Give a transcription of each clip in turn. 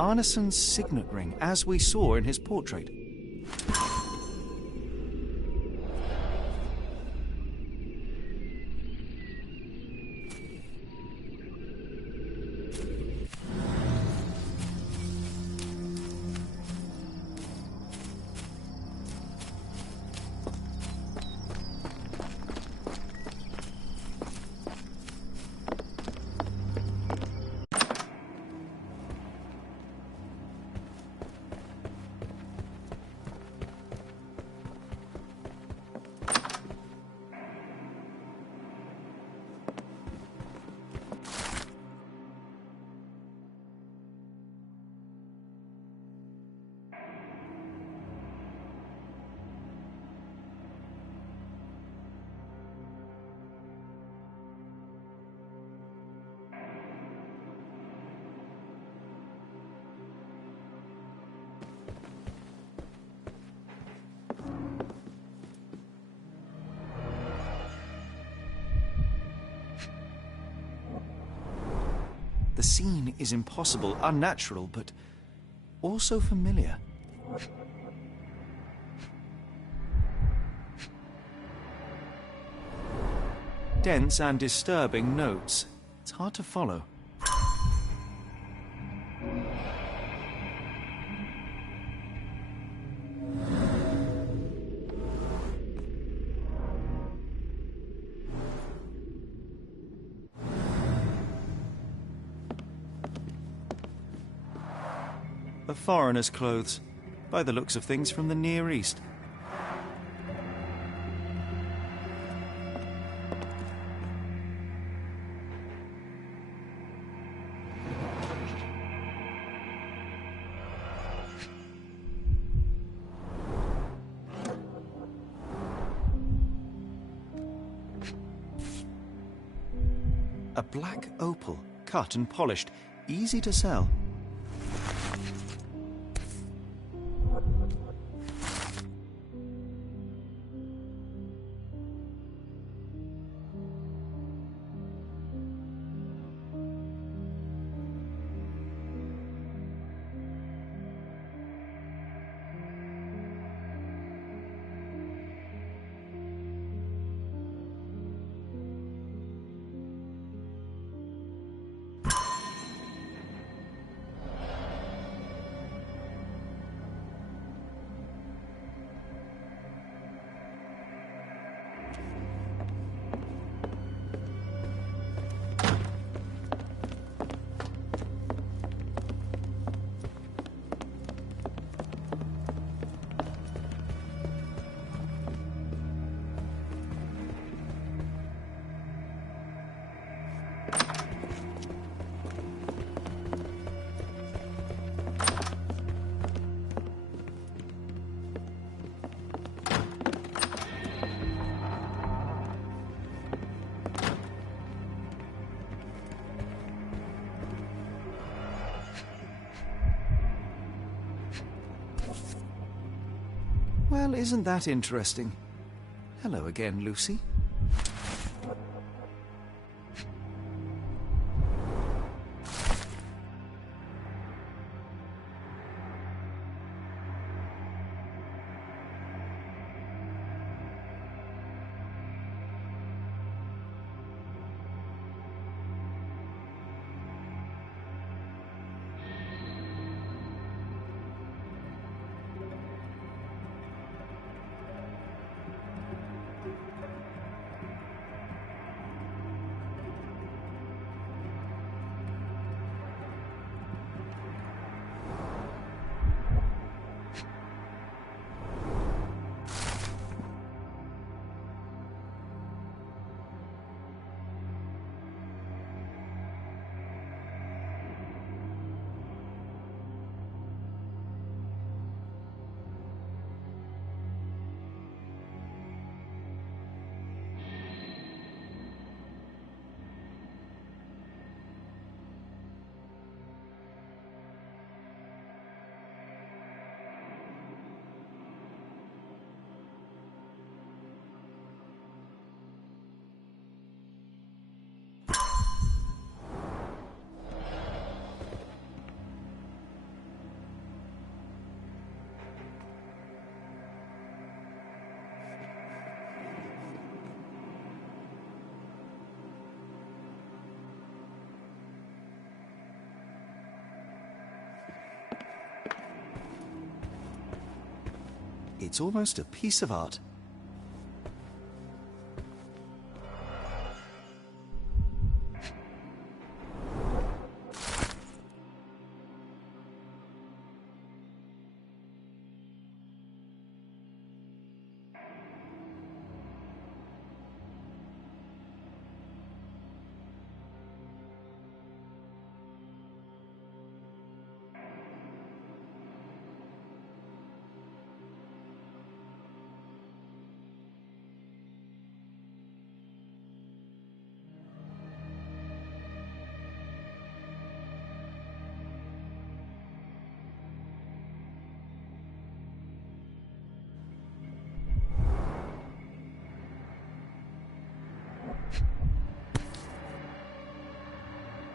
Arneson's signet ring, as we saw in his portrait. The scene is impossible, unnatural, but also familiar. Dense and disturbing notes. It's hard to follow. A foreigner's clothes, by the looks of things from the Near East. A black opal, cut and polished, easy to sell. Well, isn't that interesting? Hello again, Lucy. It's almost a piece of art.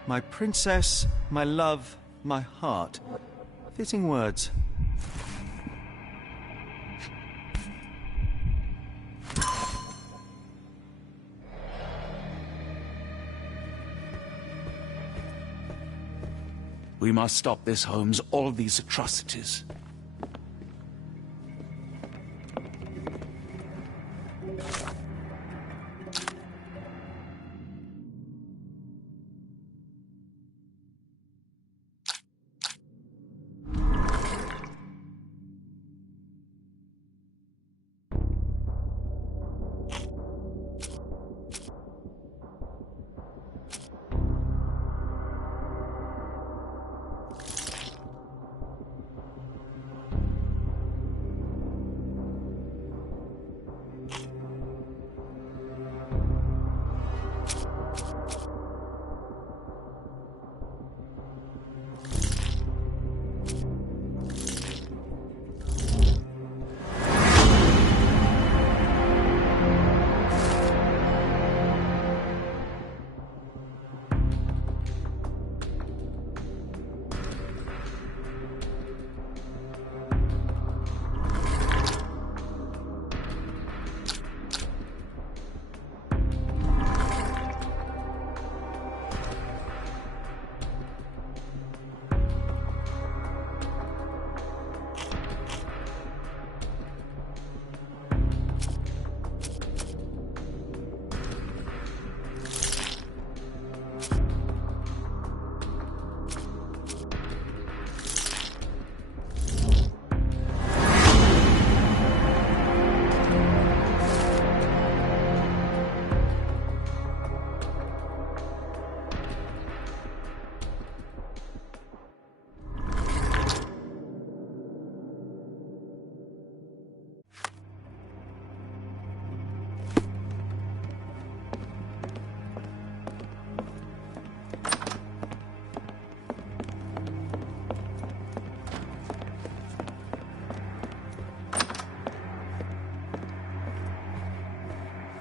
My princess, my love, my heart. Fitting words. We must stop this, Holmes. All of these atrocities.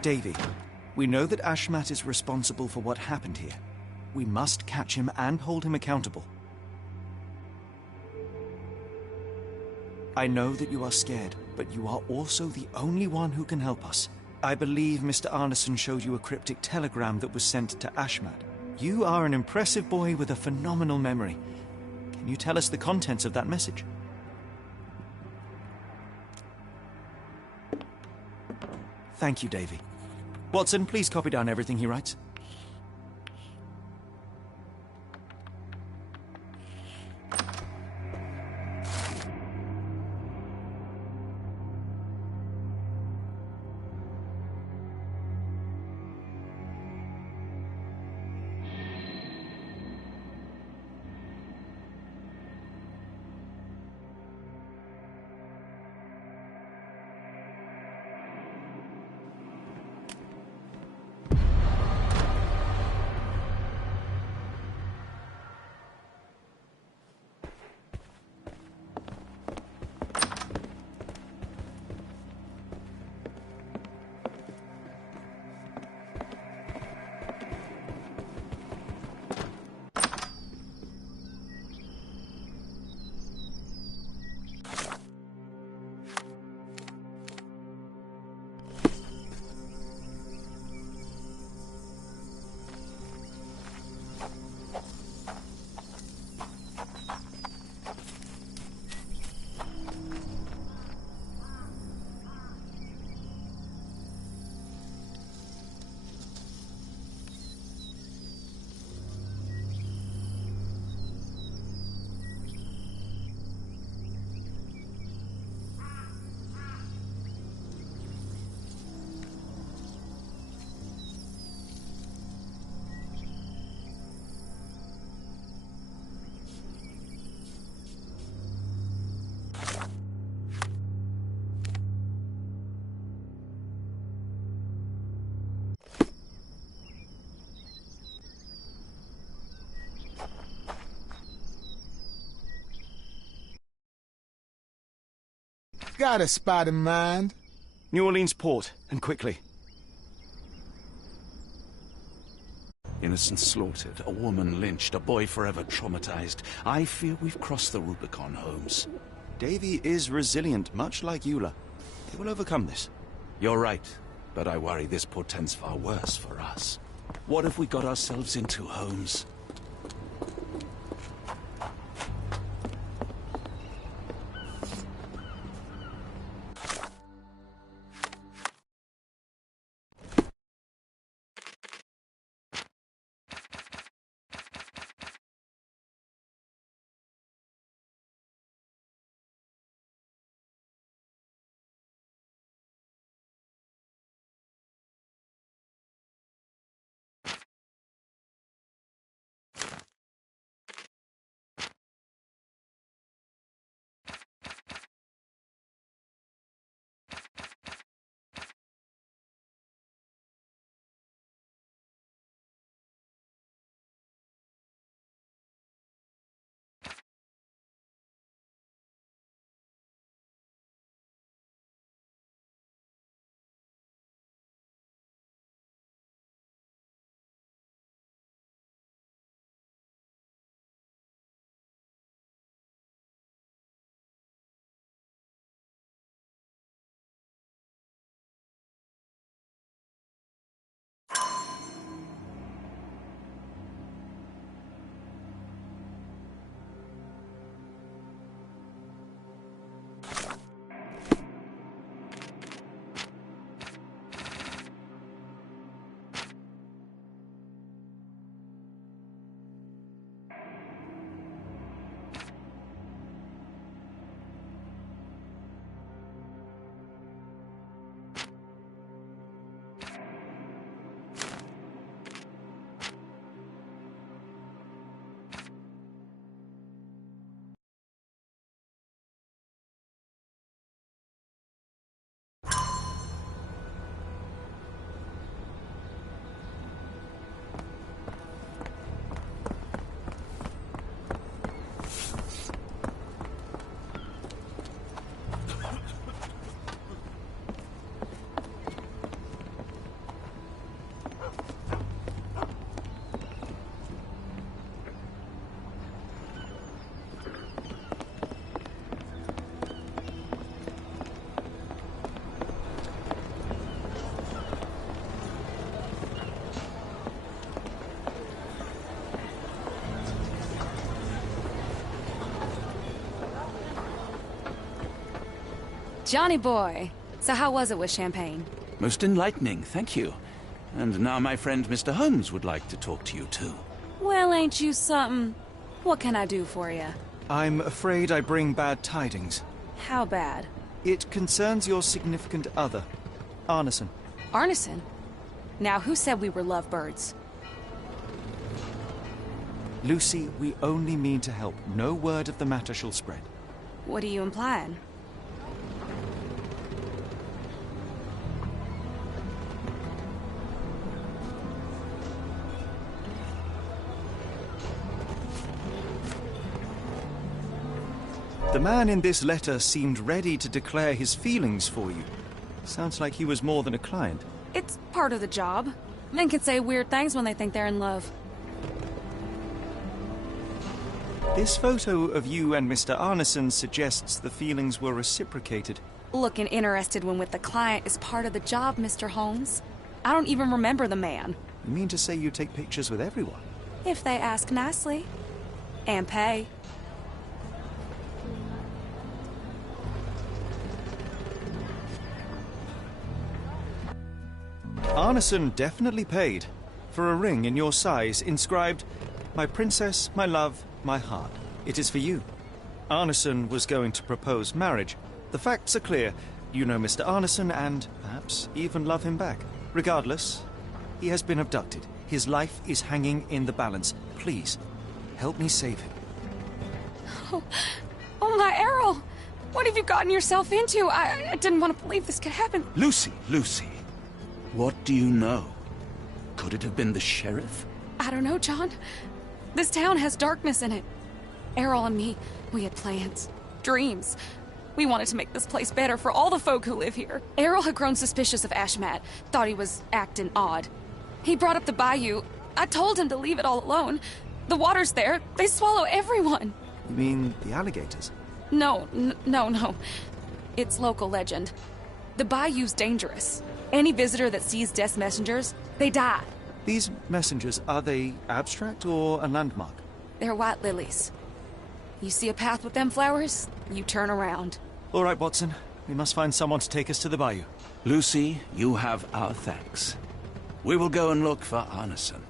Davy, we know that Ashmat is responsible for what happened here. We must catch him and hold him accountable. I know that you are scared, but you are also the only one who can help us. I believe Mr. Arneson showed you a cryptic telegram that was sent to Ashmat. You are an impressive boy with a phenomenal memory. Can you tell us the contents of that message? Thank you, Davy. Watson, please copy down everything he writes. Got a spot in mind. New Orleans port, and quickly. Innocents slaughtered, a woman lynched, a boy forever traumatized. I fear we've crossed the Rubicon, Holmes. Davy is resilient, much like Eula. They will overcome this. You're right, but I worry this portends far worse for us. What have we got ourselves into, Holmes? Johnny boy, so how was it with Champagne? Most enlightening, thank you. And now my friend Mr. Holmes would like to talk to you too. Well, ain't you something? What can I do for you? I'm afraid I bring bad tidings. How bad? It concerns your significant other, Arneson. Arneson? Now, who said we were lovebirds? Lucy, we only mean to help. No word of the matter shall spread. What are you implying? The man in this letter seemed ready to declare his feelings for you. Sounds like he was more than a client. It's part of the job. Men can say weird things when they think they're in love. This photo of you and Mr. Arneson suggests the feelings were reciprocated. Looking interested when with the client is part of the job, Mr. Holmes. I don't even remember the man. You mean to say you take pictures with everyone? If they ask nicely. And pay. Arneson definitely paid for a ring in your size inscribed, "My princess, my love, my heart." It is for you. Arneson was going to propose marriage. The facts are clear. You know Mr. Arneson and perhaps even love him back. Regardless, he has been abducted. His life is hanging in the balance. Please, help me save him. Oh my Errol! What have you gotten yourself into? I didn't want to believe this could happen. Lucy, Lucy, what do you know? Could it have been the sheriff? I don't know, John. This town has darkness in it. Errol and me, we had plans, dreams. We wanted to make this place better for all the folk who live here. Errol had grown suspicious of Ashmat, thought he was acting odd. He brought up the bayou. I told him to leave it all alone. The water's there. They swallow everyone. You mean the alligators? No. It's local legend. The bayou's dangerous. Any visitor that sees Death's messengers, they die. These messengers, are they abstract or a landmark? They're white lilies. You see a path with them flowers, you turn around. All right, Watson. We must find someone to take us to the bayou. Lucy, you have our thanks. We will go and look for Arneson.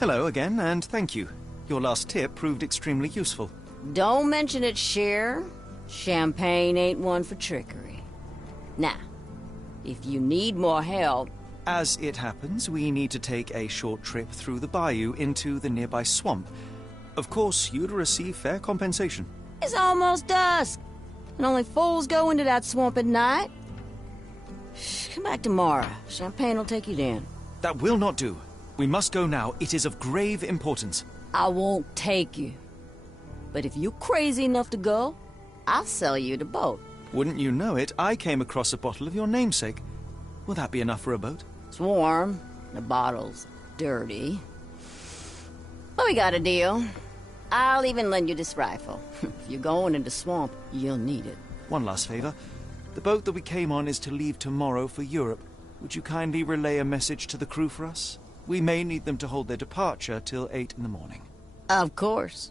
Hello again, and thank you. Your last tip proved extremely useful. Don't mention it, Cher. Champagne ain't one for trickery. Now, if you need more help... As it happens, we need to take a short trip through the bayou into the nearby swamp. Of course, you'd receive fair compensation. It's almost dusk, and only fools go into that swamp at night. Come back tomorrow. Champagne will take you down. That will not do. We must go now. It is of grave importance. I won't take you. But if you're crazy enough to go, I'll sell you the boat. Wouldn't you know it, I came across a bottle of your namesake. Will that be enough for a boat? It's warm. The bottle's dirty. But we got a deal. I'll even lend you this rifle. If you're going into the swamp, you'll need it. One last favor. The boat that we came on is to leave tomorrow for Europe. Would you kindly relay a message to the crew for us? We may need them to hold their departure till 8 in the morning. Of course.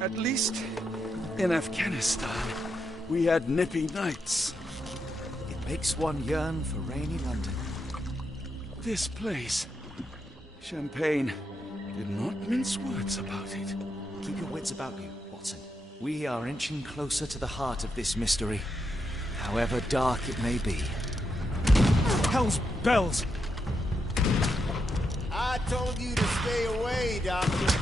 At least, in Afghanistan, we had nippy nights. It makes one yearn for rainy London. This place, Champagne, did not mince words about it. Keep your wits about you, Watson. We are inching closer to the heart of this mystery, however dark it may be. Hell's bells! I told you to stay away, Doctor.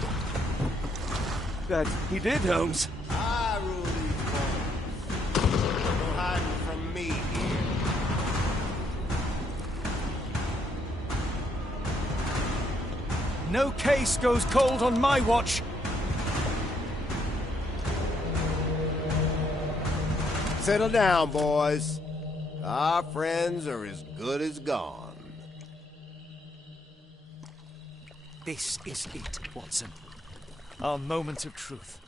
That he did, Holmes. I rule these parts. No hiding from me here. No case goes cold on my watch! Settle down, boys. Our friends are as good as gone. This is it, Watson. Our moment of truth.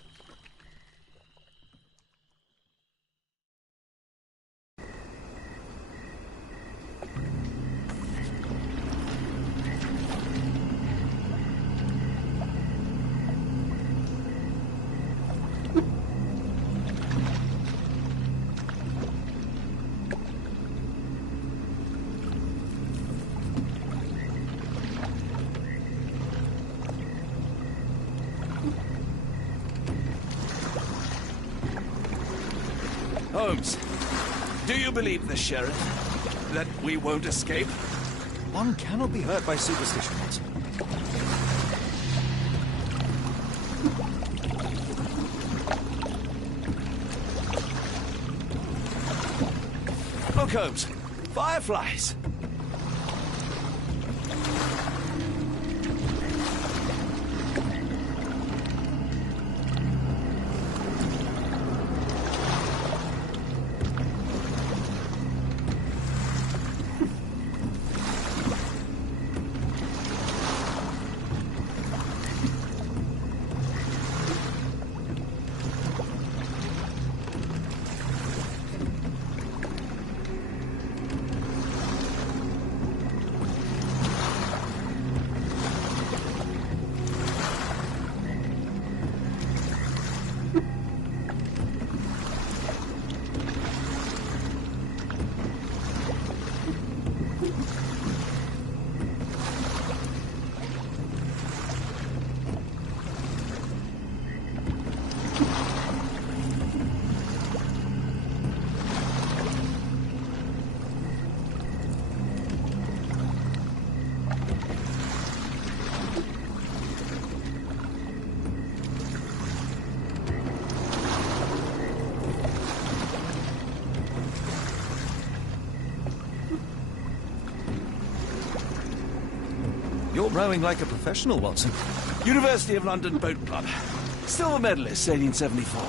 Holmes, do you believe the sheriff? That we won't escape? One cannot be hurt by superstition, Watson. Look, Holmes. Fireflies. You're rowing like a professional, Watson. University of London Boat Club. Silver medalist, 1874.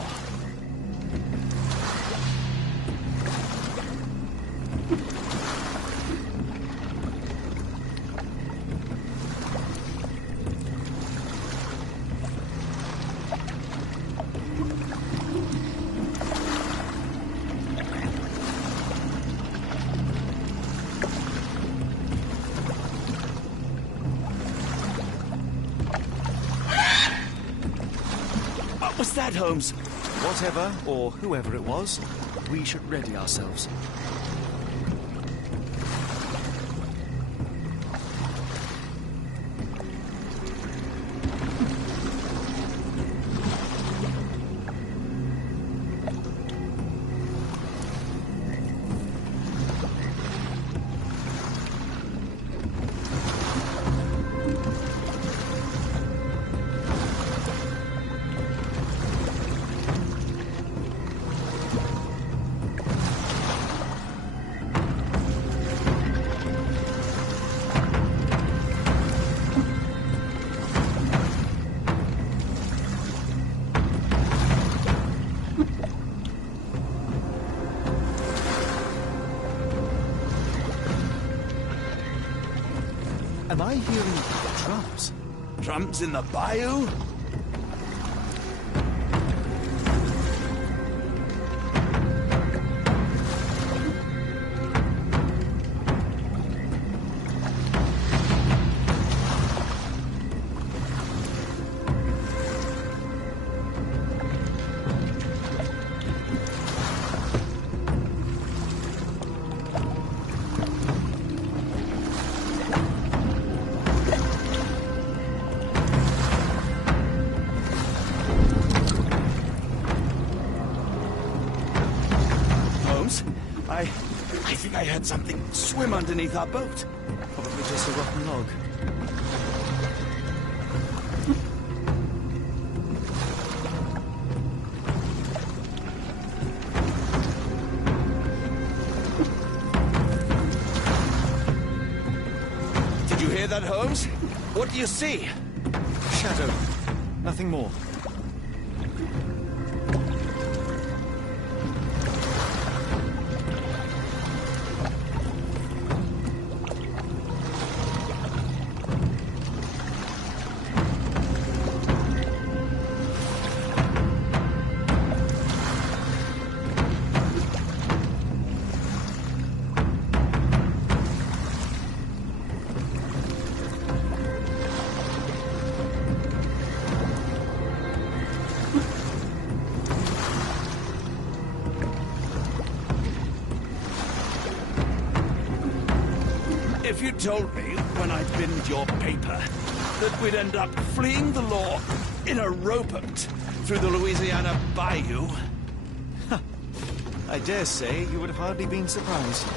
What was that, Holmes? Whatever, or whoever it was, we should ready ourselves. Am I hearing drums? Drums in the bayou? I think I heard something swim underneath our boat. Probably just a rotten log. Did you hear that, Holmes? What do you see? Shadow. Nothing more. If you told me when I binned your paper that we'd end up fleeing the law in a rowboat through the Louisiana bayou... I dare say you would have hardly been surprised.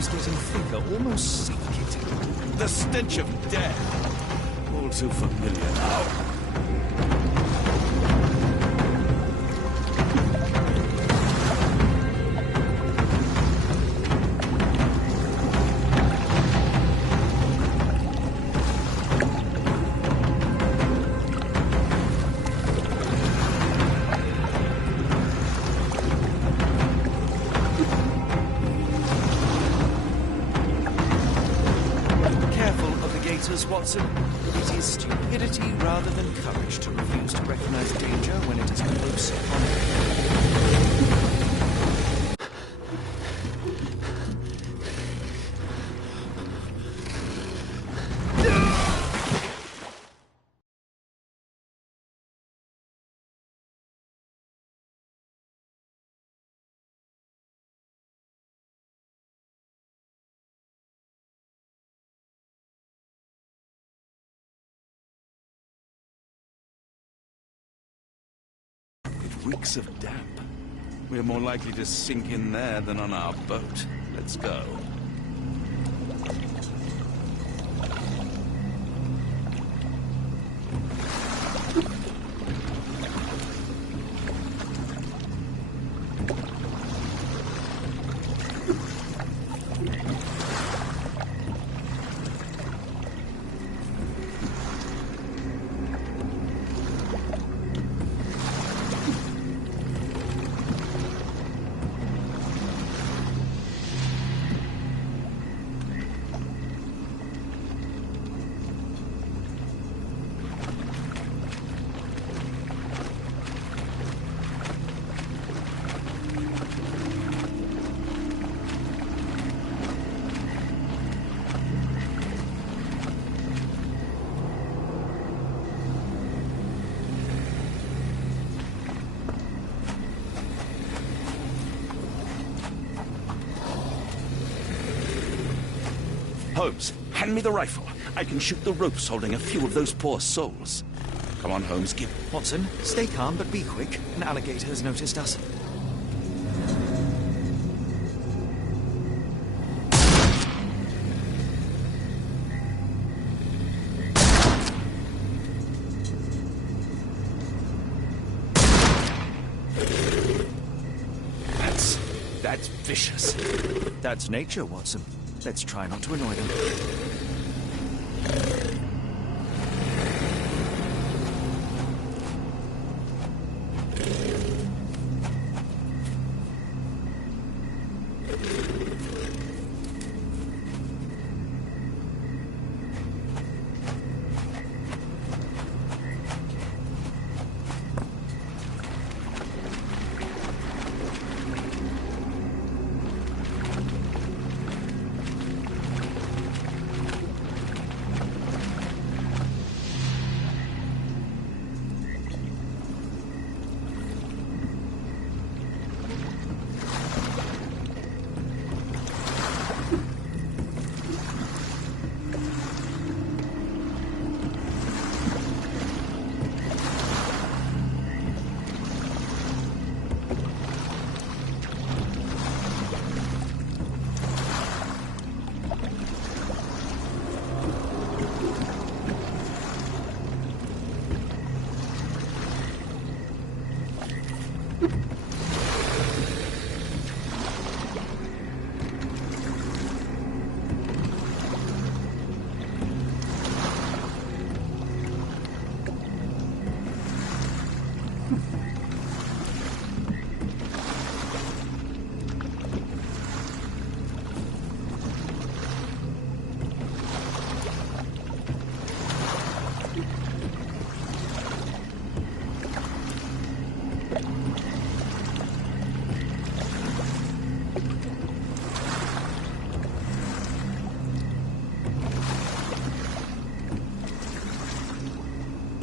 Getting thicker, almost suffocating. The stench of death. All too familiar now. Watson, it is stupidity rather than courage to refuse to recognize danger when it is close upon Reeks of damp. We're more likely to sink in there than on our boat. Let's go. Holmes, hand me the rifle. I can shoot the ropes holding a few of those poor souls. Come on, Holmes, give... Watson, stay calm, but be quick. An alligator has noticed us. That's vicious. That's nature, Watson. Let's try not to annoy them.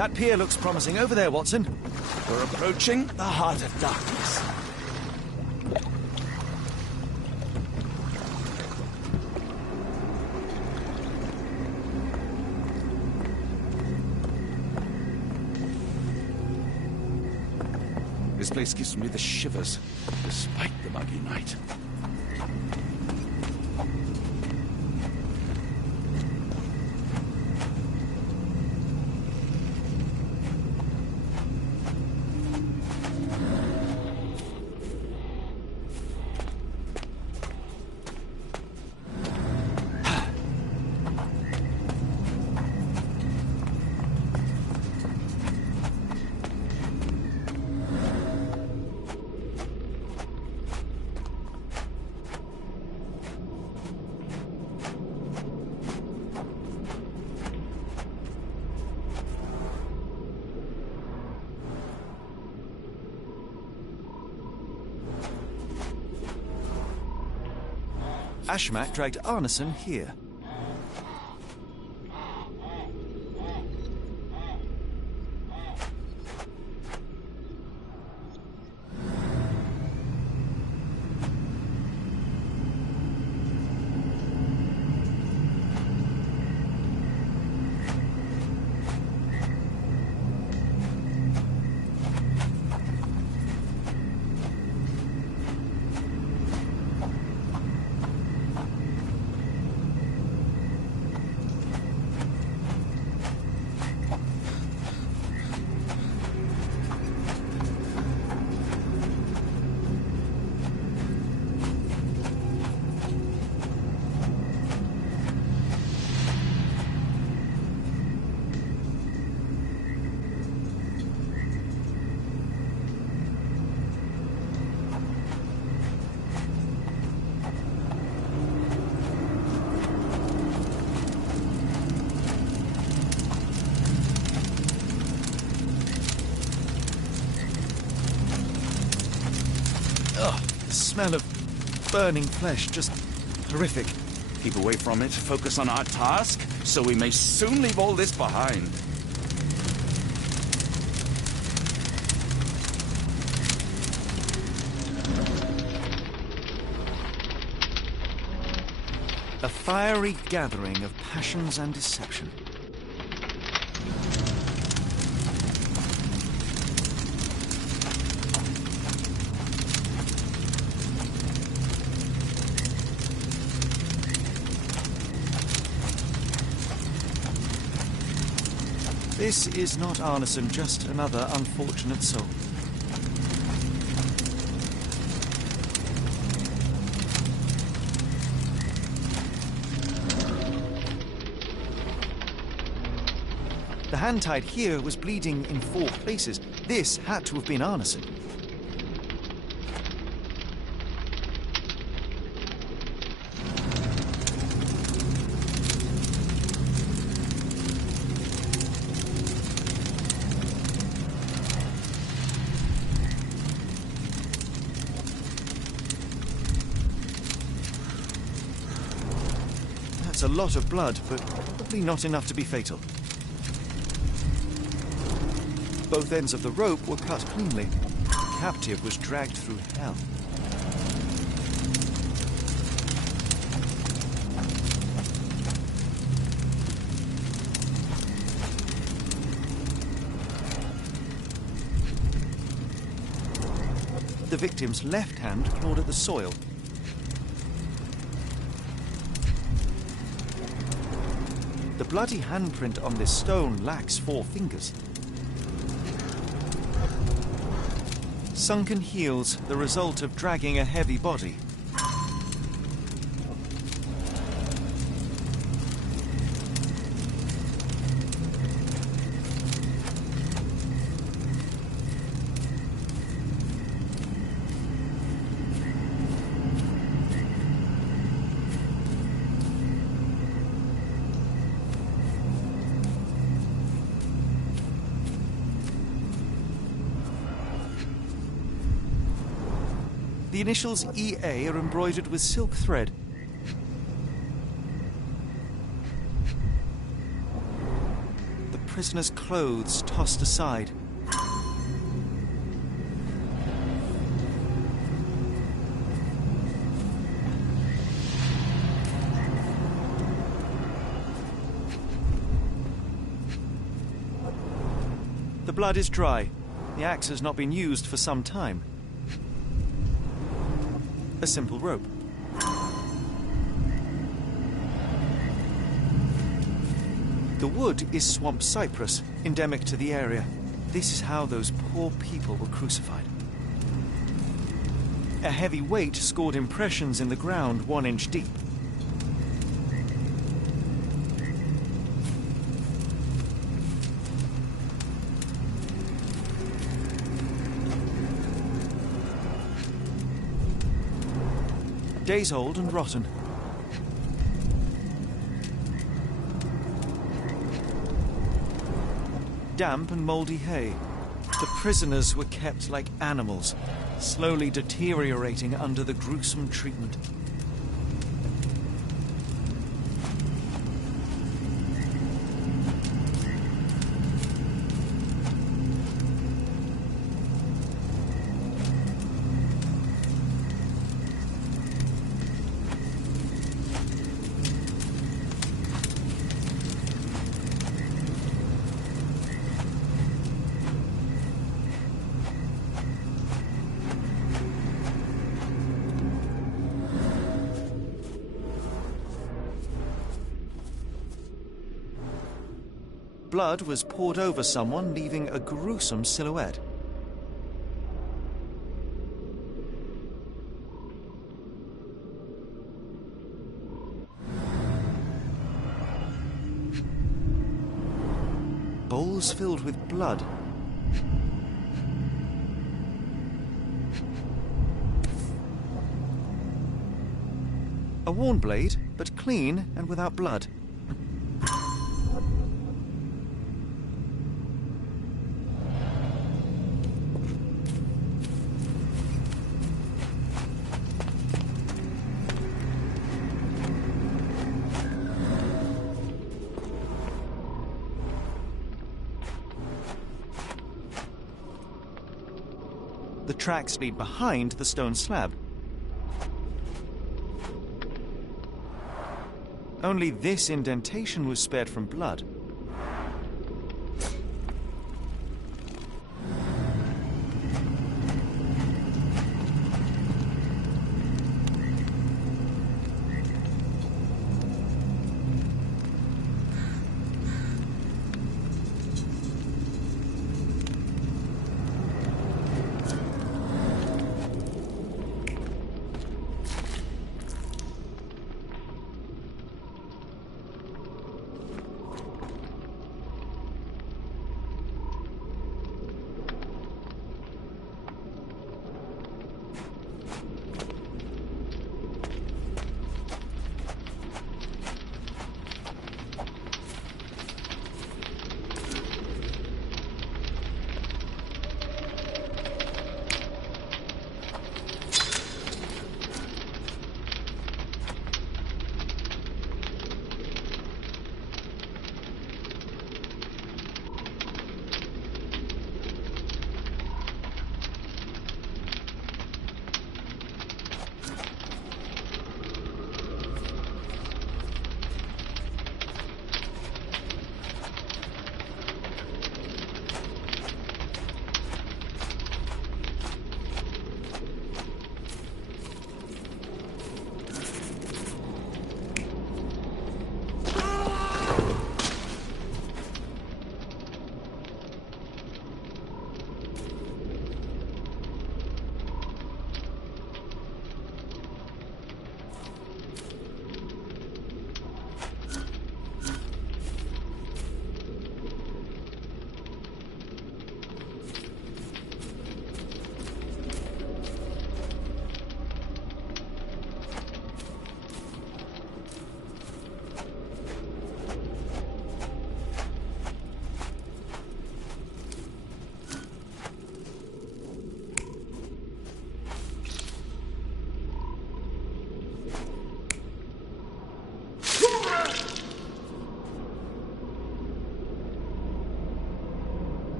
That pier looks promising. Over there, Watson. We're approaching the heart of darkness. This place gives me the shivers, despite the muggy night. Ashmat dragged Arneson here. The smell of burning flesh, just horrific. Keep away from it, focus on our task, so we may soon leave all this behind. A fiery gathering of passions and deception. This is not Arneson, just another unfortunate soul. The hand tied here was bleeding in 4 places. This had to have been Arneson. That's a lot of blood, but probably not enough to be fatal. Both ends of the rope were cut cleanly. The captive was dragged through hell. The victim's left hand clawed at the soil. The bloody handprint on this stone lacks 4 fingers. Sunken heels, the result of dragging a heavy body. The initials EA are embroidered with silk thread. The prisoner's clothes tossed aside. The blood is dry. The axe has not been used for some time. A simple rope. The wood is swamp cypress, endemic to the area. This is how those poor people were crucified. A heavy weight scored impressions in the ground 1 inch deep. Days old and rotten. Damp and mouldy hay. The prisoners were kept like animals, slowly deteriorating under the gruesome treatment. Blood was poured over someone, leaving a gruesome silhouette. Bowls filled with blood. A worn blade, but clean and without blood. The tracks lead behind the stone slab. Only this indentation was spared from blood.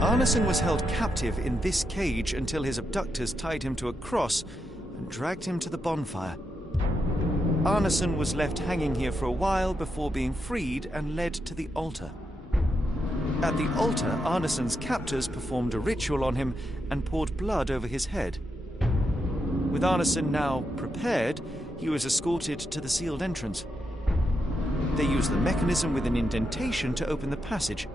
Arneson was held captive in this cage until his abductors tied him to a cross and dragged him to the bonfire. Arneson was left hanging here for a while before being freed and led to the altar. At the altar, Arneson's captors performed a ritual on him and poured blood over his head. With Arneson now prepared, he was escorted to the sealed entrance. They used the mechanism with an indentation to open the passage.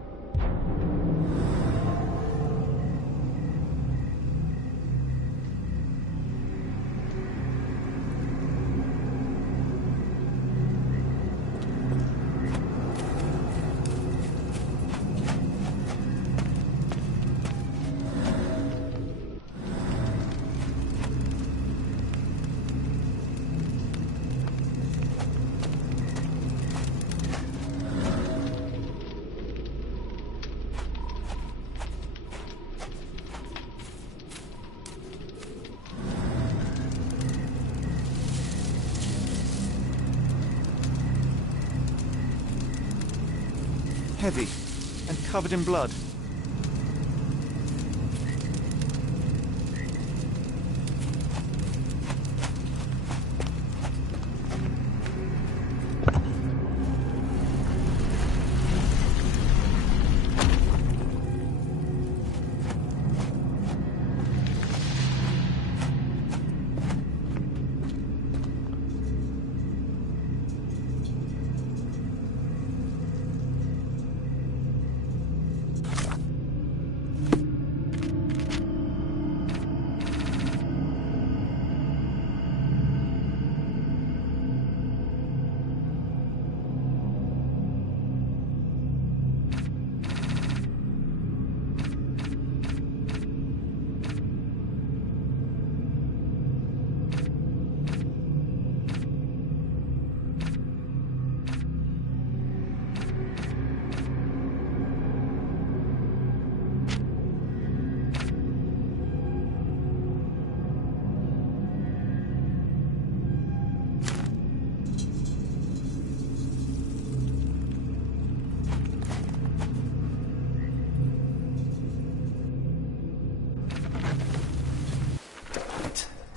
Heavy and covered in blood.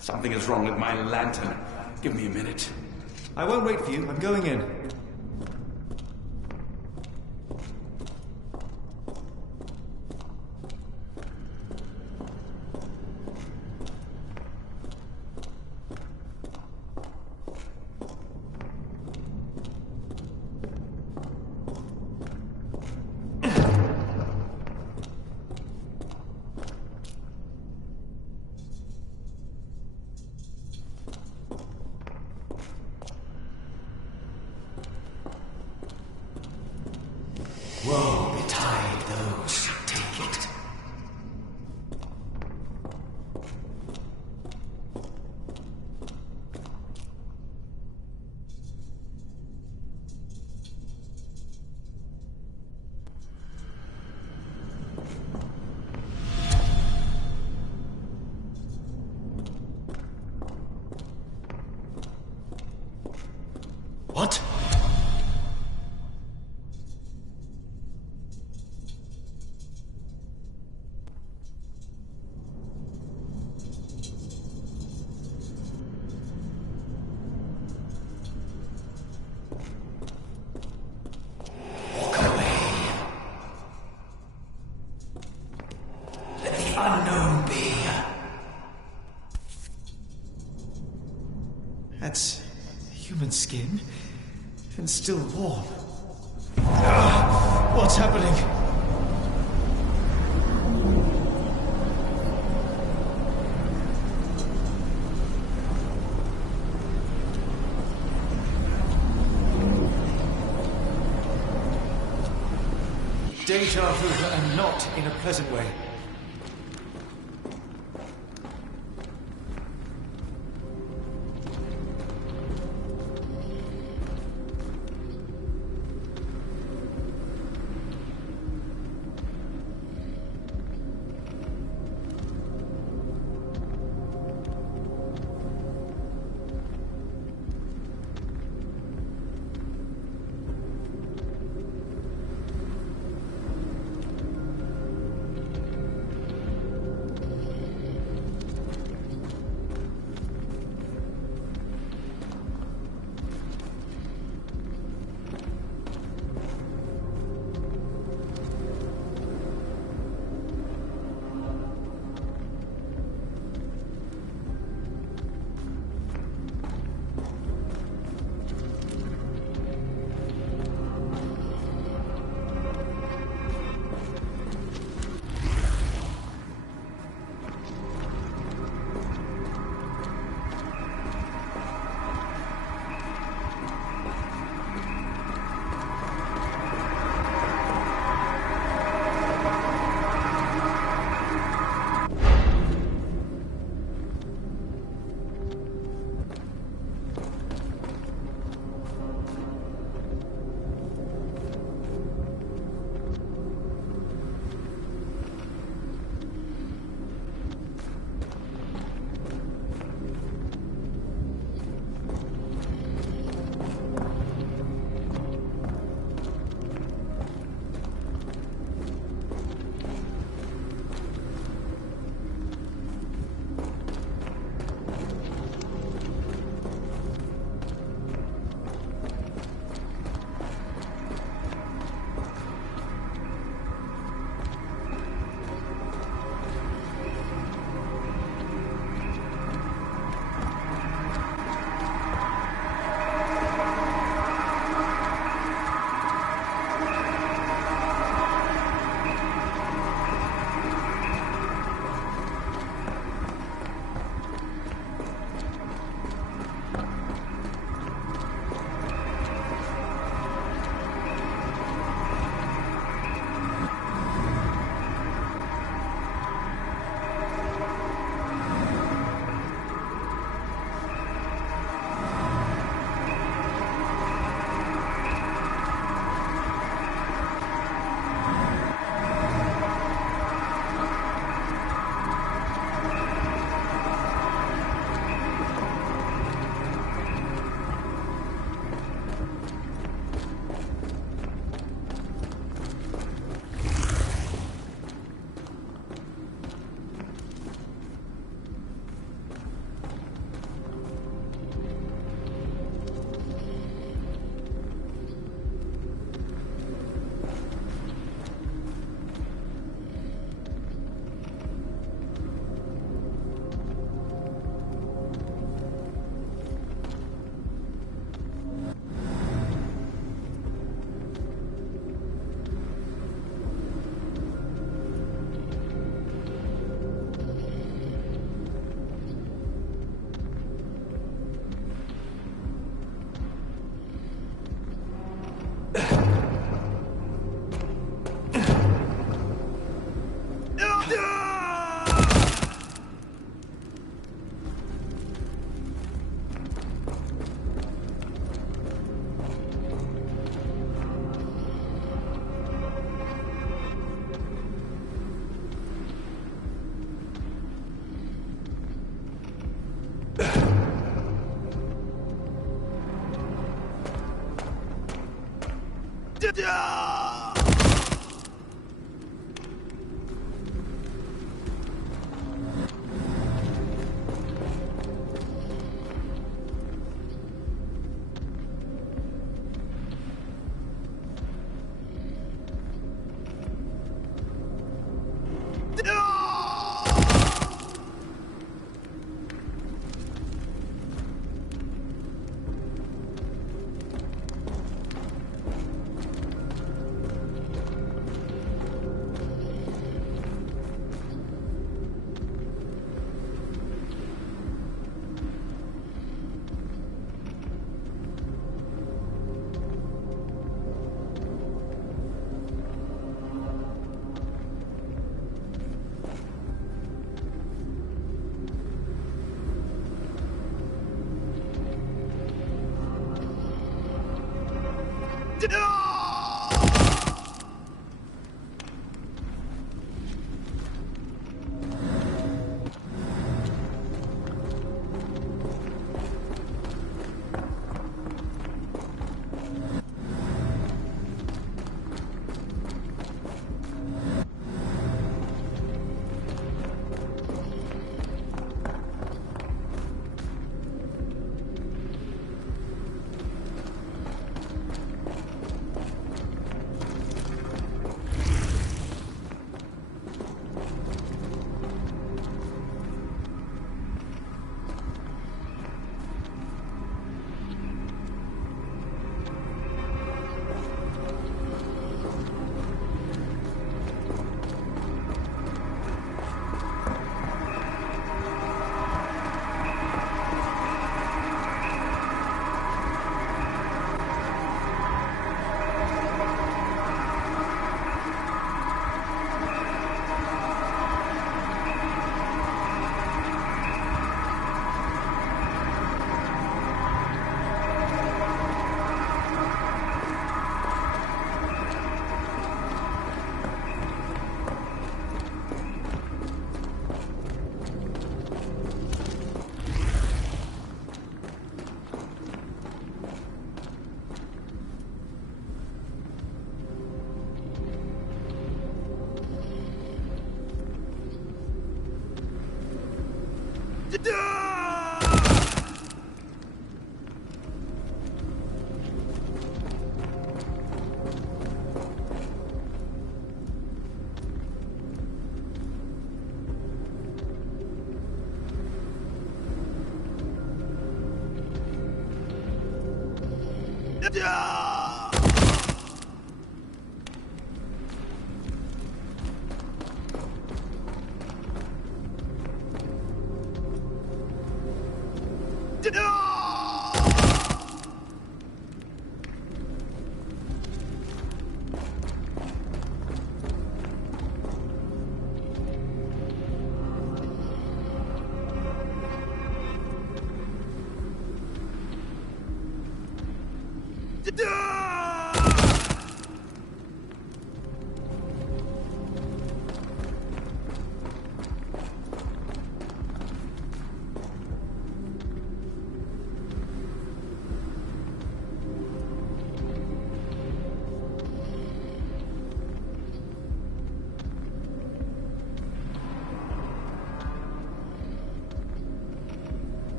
Something is wrong with my lantern. Give me a minute. I won't wait for you. I'm going in. Woe betide those who take it. What? Unknown be. That's human skin and still warm. What's happening? Deja vu, and not in a pleasant way.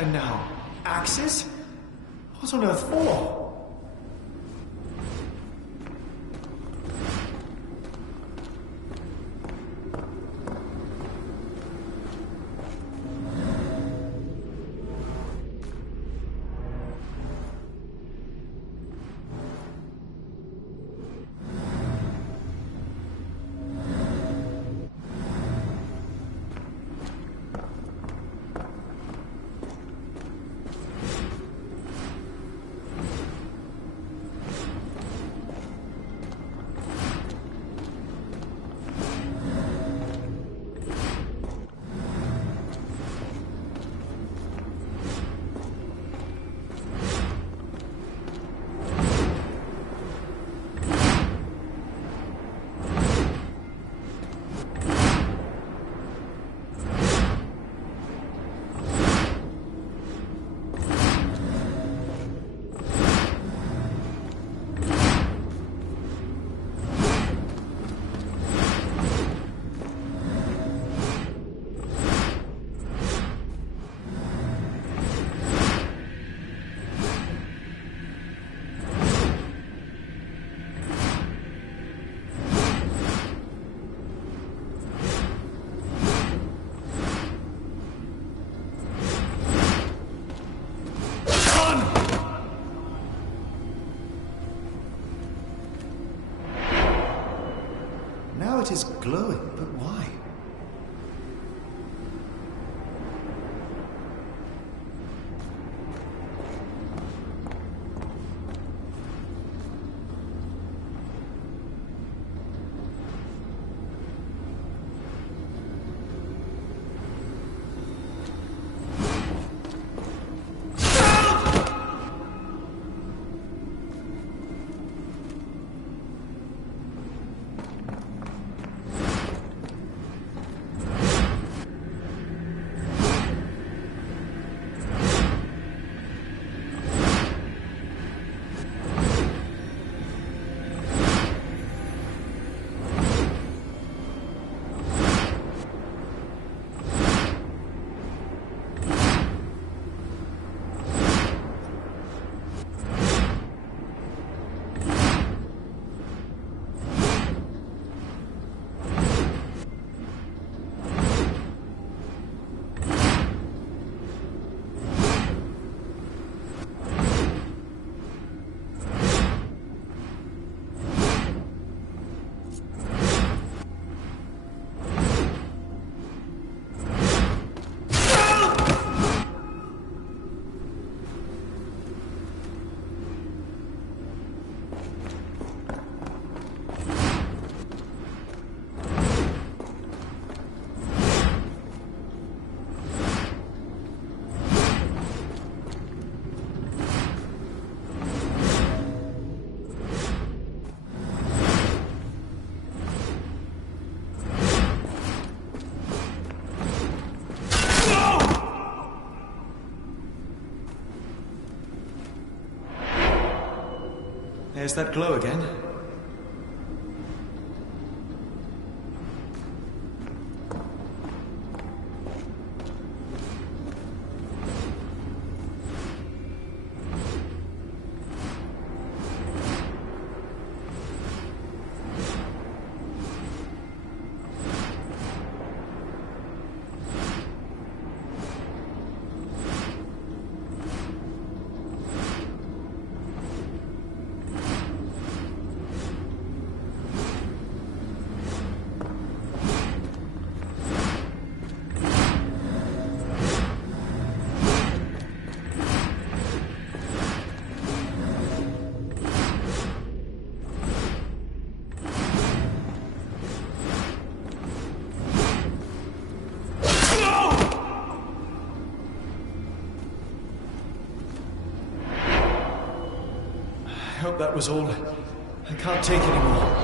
And now, axes? What on earth for? light is glowing, but why? There's that glow again. I hope that was all. I can't take any more.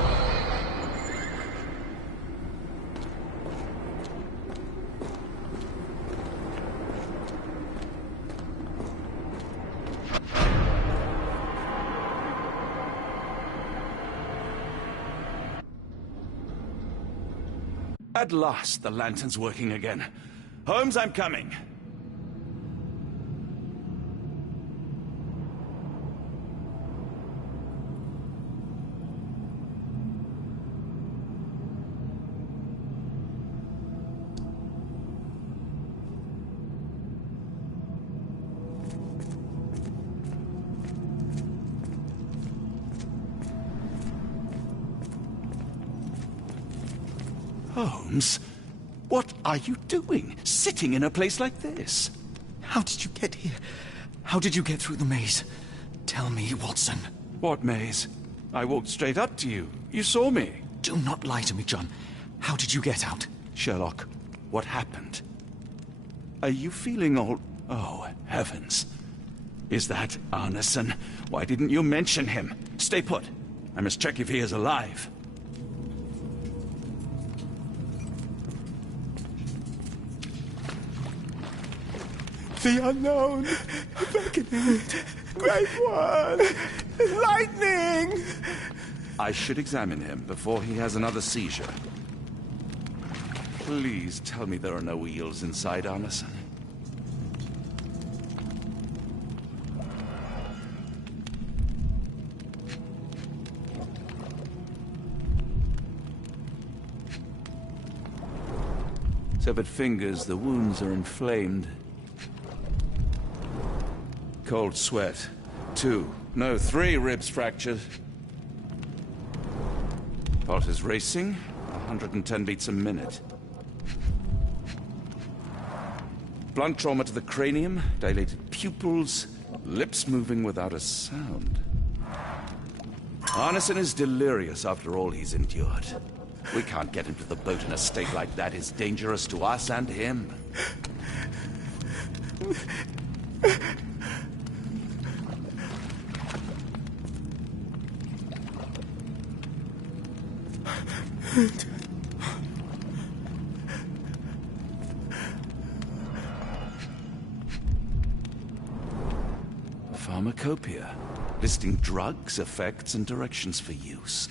At last, the lantern's working again. Holmes, I'm coming. Holmes, what are you doing, sitting in a place like this? How did you get here? How did you get through the maze? Tell me, Watson. What maze? I walked straight up to you. You saw me. Do not lie to me, John. How did you get out? Sherlock, what happened? Are you feeling all... Oh, heavens. Is that Arneson? Why didn't you mention him? Stay put. I must check if he is alive. The unknown, beckoning, great one, lightning! I should examine him before he has another seizure. Please tell me there are no eels inside Arneson. Severed fingers, the wounds are inflamed. Cold sweat. 2, no, 3 ribs fractured. Heart is racing. 110 beats a minute. Blunt trauma to the cranium, dilated pupils, lips moving without a sound. Arneson is delirious after all he's endured. We can't get him to the boat in a state like that. It's dangerous to us and him. Pharmacopoeia, listing drugs, effects, and directions for use.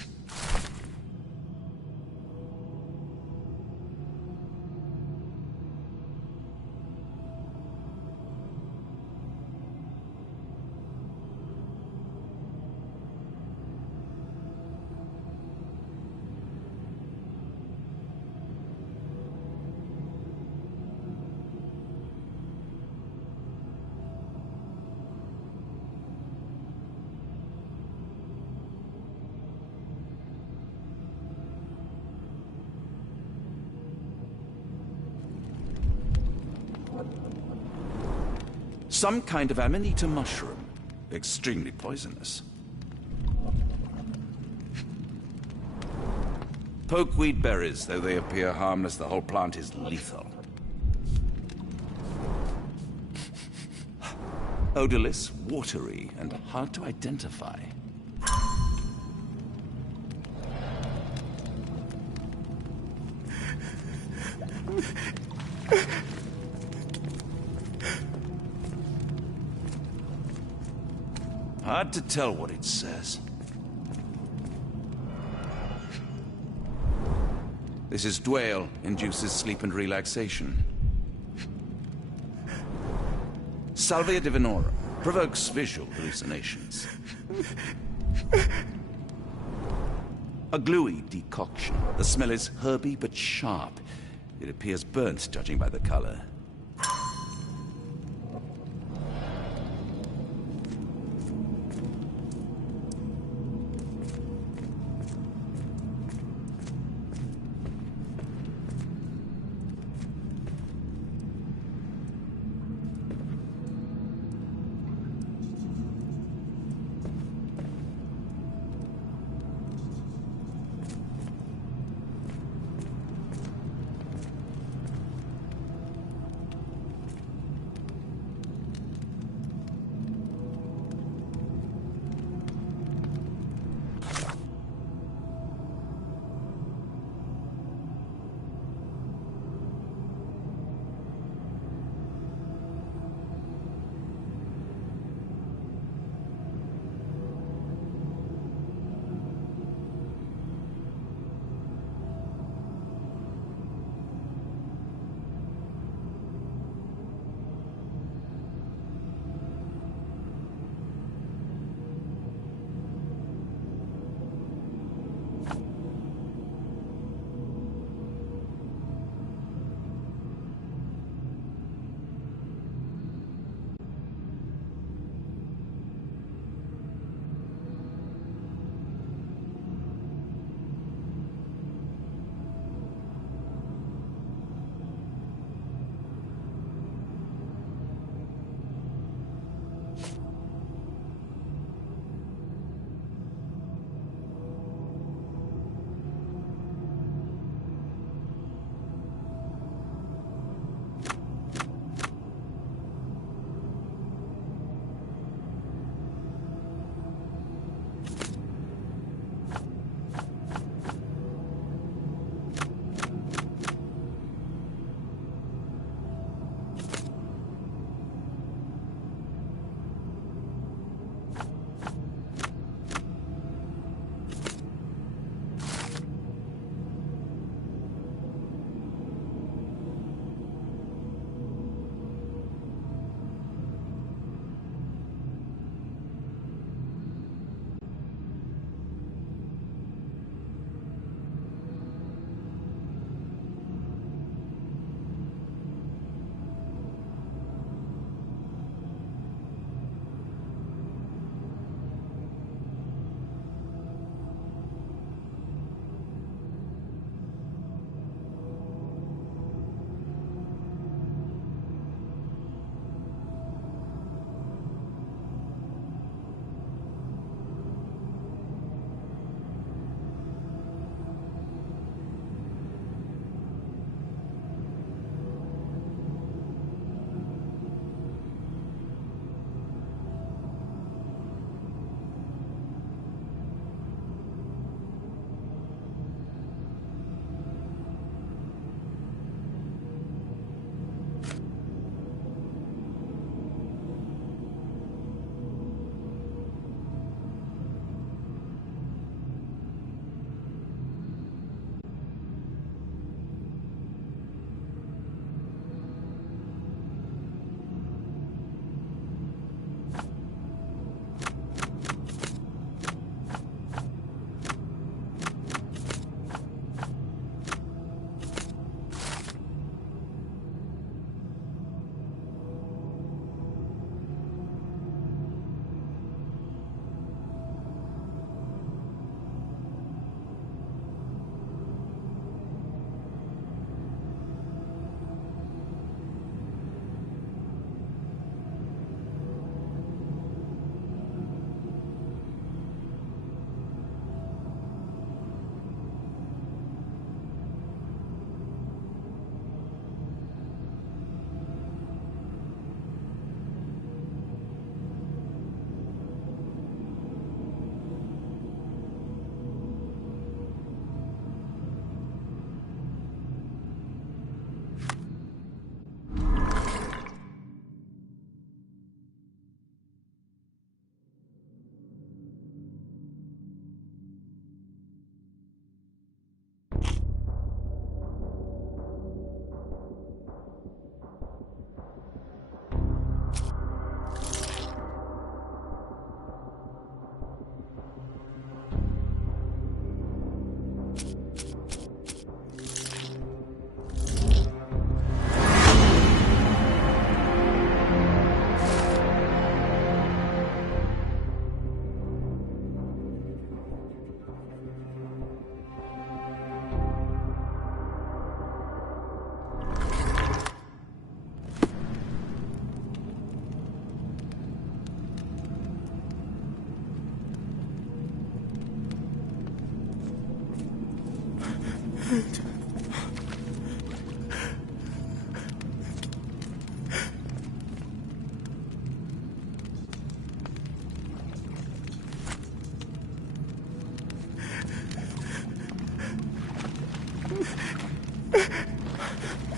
Some kind of amanita mushroom. Extremely poisonous. Pokeweed berries, though they appear harmless, the whole plant is lethal. Odorless, watery, and hard to identify. Hard to tell what it says. This is Dwale, induces sleep and relaxation. Salvia divinorum, provokes visual hallucinations. A gluey decoction. The smell is herby but sharp. It appears burnt, judging by the color.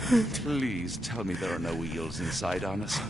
Please tell me there are no eels inside, Arneson.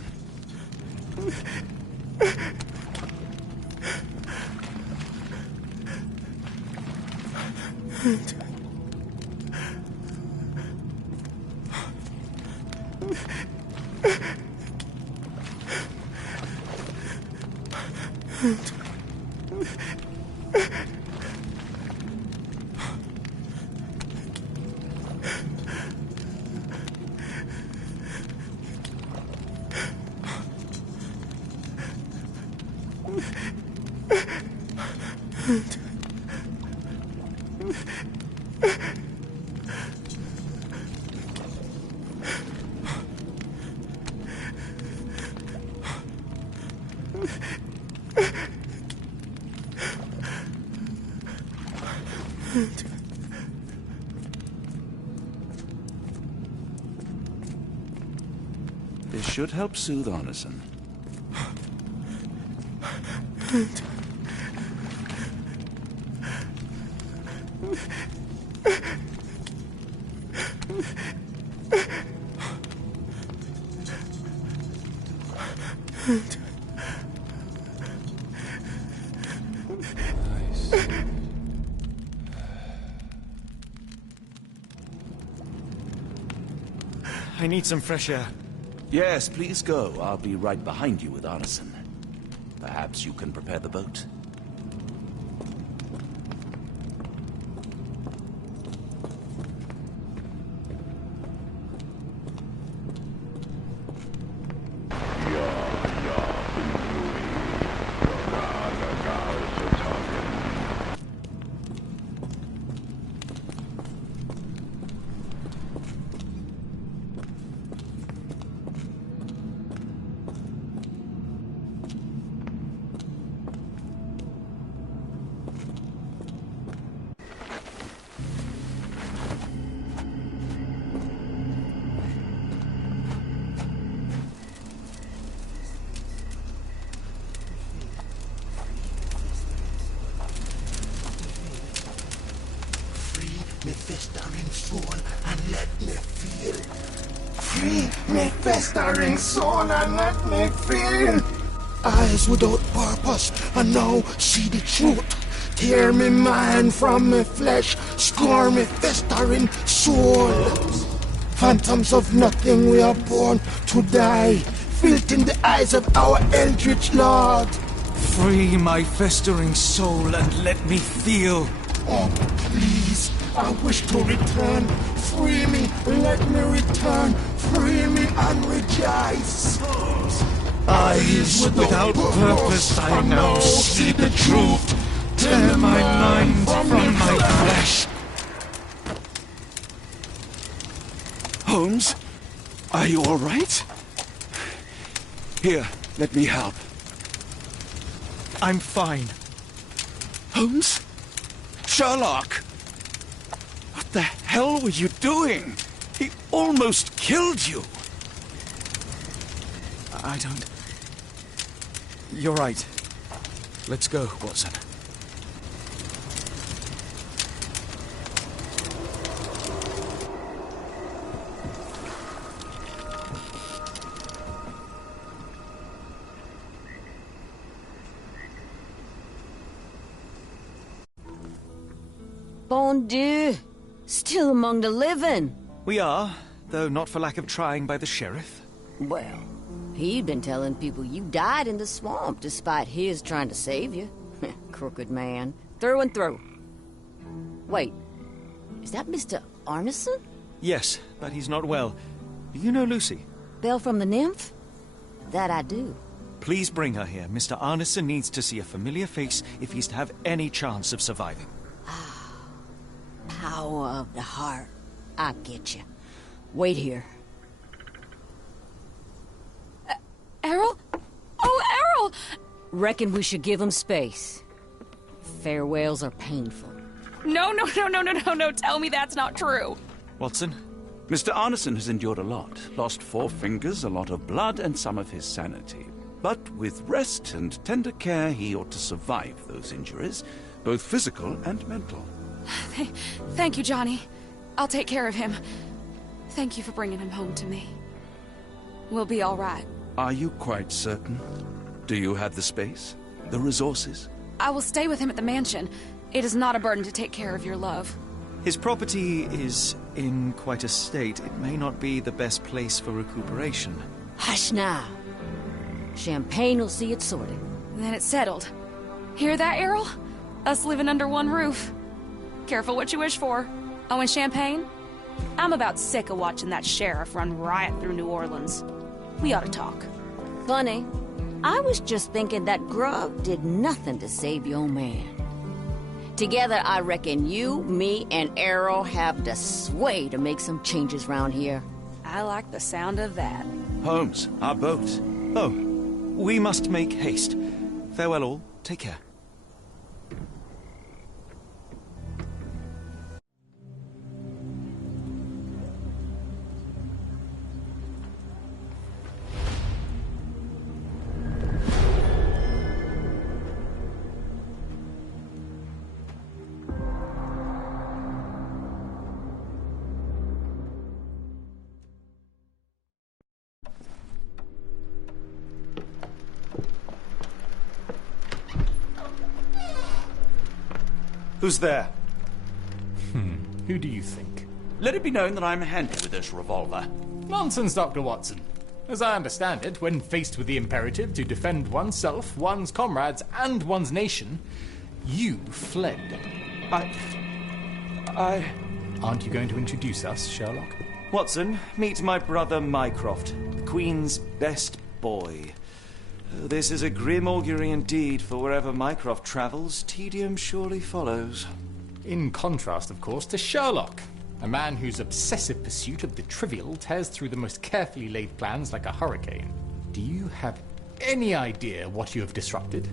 This should help soothe Arneson. I need some fresh air. Yes, please go. I'll be right behind you with Arneson. Perhaps you can prepare the boat. Me festering soul and let me feel. Free me festering soul and let me feel. Eyes without purpose and now see the truth. Tear me mind from me flesh, score me festering soul. Phantoms of nothing, we are born to die. Filth in the eyes of our eldritch lord. Free my festering soul and let me feel. Oh, please, I wish to return. Free me, let me return. Free me and rejoice. Eyes without purpose, I now see the truth. Tear my mind from my flesh. Holmes? Are you all right? Here, let me help. I'm fine. Holmes? Sherlock! What the hell were you doing? He almost killed you. I don't... You're right. Let's go, Watson. Bon Dieu! Still among the living. We are, though not for lack of trying by the sheriff. Well, he'd been telling people you died in the swamp despite his trying to save you. Crooked man. Through and through. Wait, is that Mr. Arneson? Yes, but he's not well. Do you know Lucy? Belle from the Nymph? That I do. Please bring her here. Mr. Arneson needs to see a familiar face if he's to have any chance of surviving. Power of the heart. I get you. Wait here. Errol? Oh, Errol! Reckon we should give him space. Farewells are painful. No. Tell me that's not true. Watson? Mr. Arneson has endured a lot. Lost 4 fingers, a lot of blood, and some of his sanity. But with rest and tender care, he ought to survive those injuries, both physical and mental. Thank you, Johnny. I'll take care of him. Thank you for bringing him home to me. We'll be all right. Are you quite certain? Do you have the space? The resources? I will stay with him at the mansion. It is not a burden to take care of your love. His property is in quite a state. It may not be the best place for recuperation. Hush now. Champagne will see it sorted. Then it's settled. Hear that, Errol? Us living under one roof. Careful what you wish for. Oh, and Champagne? I'm about sick of watching that sheriff run riot through New Orleans. We ought to talk. Funny. I was just thinking that grub did nothing to save your man. Together, I reckon you, me, and Errol have the sway to make some changes round here. I like the sound of that. Holmes, our boat. Oh, we must make haste. Farewell all. Take care. Who's there? Who do you think? Let it be known that I'm handy with this revolver. Nonsense, Dr. Watson. As I understand it, when faced with the imperative to defend oneself, one's comrades, and one's nation, you fled. Aren't you going to introduce us, Sherlock? Watson, meet my brother Mycroft, the Queen's best boy. This is a grim augury indeed, for wherever Mycroft travels, tedium surely follows. In contrast, of course, to Sherlock, a man whose obsessive pursuit of the trivial tears through the most carefully laid plans like a hurricane. Do you have any idea what you have disrupted?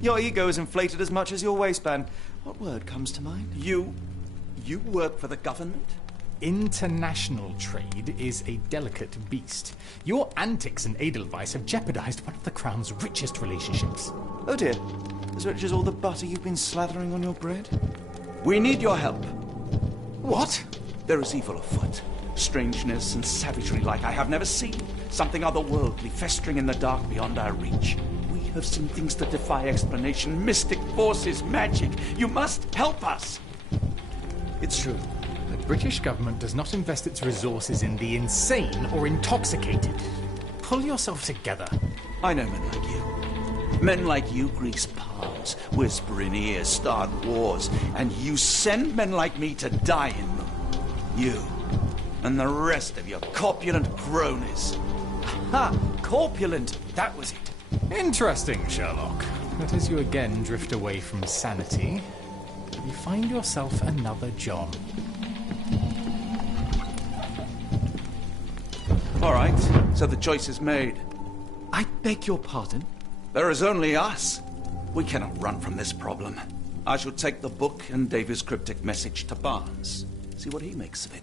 Your ego is inflated as much as your waistband. What word comes to mind? You work for the government? International trade is a delicate beast. Your antics and Edelweiss have jeopardized one of the Crown's richest relationships. Oh dear. As rich as all the butter you've been slathering on your bread? We need your help. What? There is evil afoot. Strangeness and savagery like I have never seen. Something otherworldly festering in the dark beyond our reach. We have seen things that defy explanation. Mystic forces, magic. You must help us. It's true. The British government does not invest its resources in the insane or intoxicated. Pull yourself together. I know men like you. Men like you grease palms, whisper in ears, start wars, and you send men like me to die in them. You and the rest of your corpulent cronies. Ha! Corpulent! That was it. Interesting, Sherlock. But as you again drift away from sanity, you find yourself another John. All right, so the choice is made. I beg your pardon? There is only us. We cannot run from this problem. I shall take the book and Davy's cryptic message to Barnes. See what he makes of it.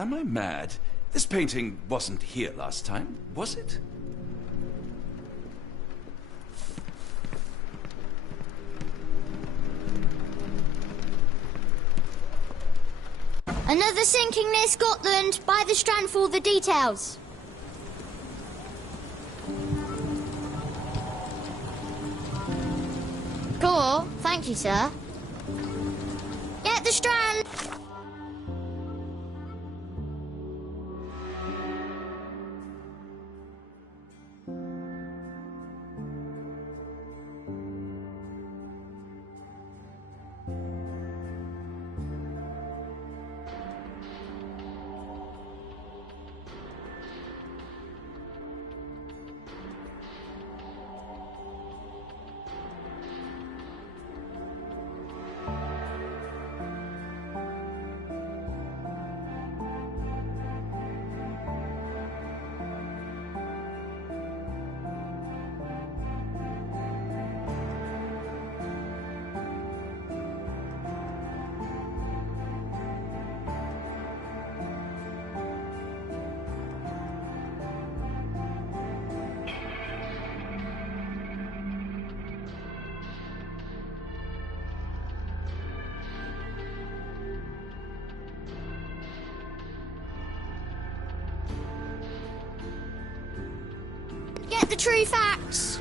Am I mad? This painting wasn't here last time, was it? Another sinking near Scotland. By the Strand for all the details. Cool. Thank you, sir. Get the Strand. Get the true facts.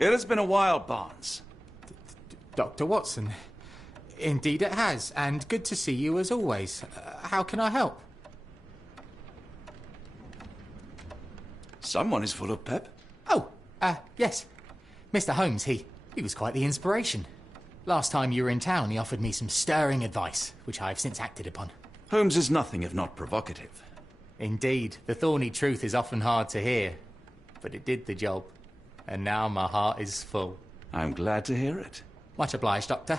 It has been a while, Barnes. Dr. Watson. Indeed it has, and good to see you as always. How can I help? Someone is full of pep. Oh, yes. Mr. Holmes, he was quite the inspiration. Last time you were in town, he offered me some stirring advice, which I have since acted upon. Holmes is nothing if not provocative. Indeed, the thorny truth is often hard to hear, but it did the job. And now my heart is full. I'm glad to hear it. Much obliged, Doctor.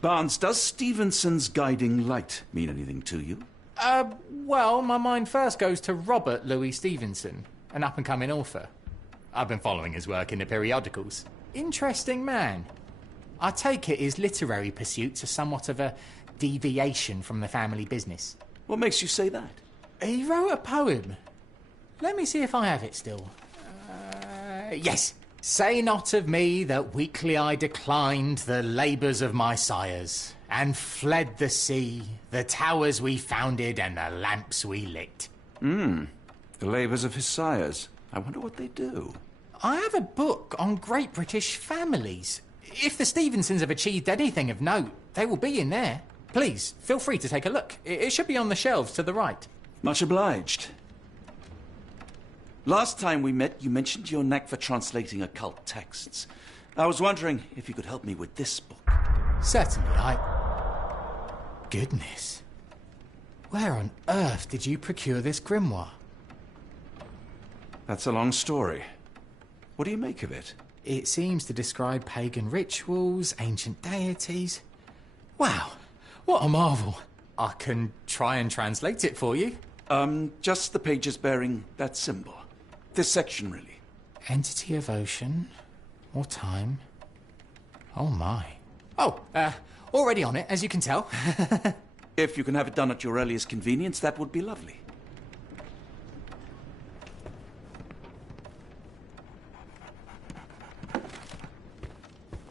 Barnes, does Stevenson's guiding light mean anything to you? Well, my mind first goes to Robert Louis Stevenson, an up-and-coming author. I've been following his work in the periodicals. Interesting man. I take it his literary pursuits are somewhat of a deviation from the family business. What makes you say that? He wrote a poem. Let me see if I have it still. Yes. Say not of me that weakly I declined the labours of my sires, and fled the sea, the towers we founded, and the lamps we lit. The labours of his sires. I wonder what they do. I have a book on great British families. If the Stevensons have achieved anything of note, they will be in there. Please, feel free to take a look. It should be on the shelves to the right. Much obliged. Last time we met, you mentioned your knack for translating occult texts. I was wondering if you could help me with this book. Certainly, Goodness. Where on earth did you procure this grimoire? That's a long story. What do you make of it? It seems to describe pagan rituals, ancient deities. Wow, what a marvel. I can try and translate it for you. Just the pages bearing that symbol. This section, really. Entity of ocean, or time. Oh my. Oh, already on it, as you can tell. If you can have it done at your earliest convenience, that would be lovely.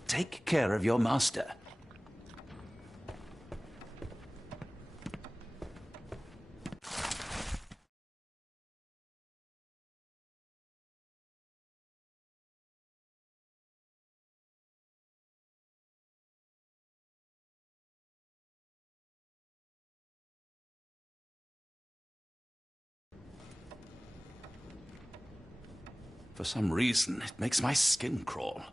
Take care of your master. For some reason, it makes my skin crawl.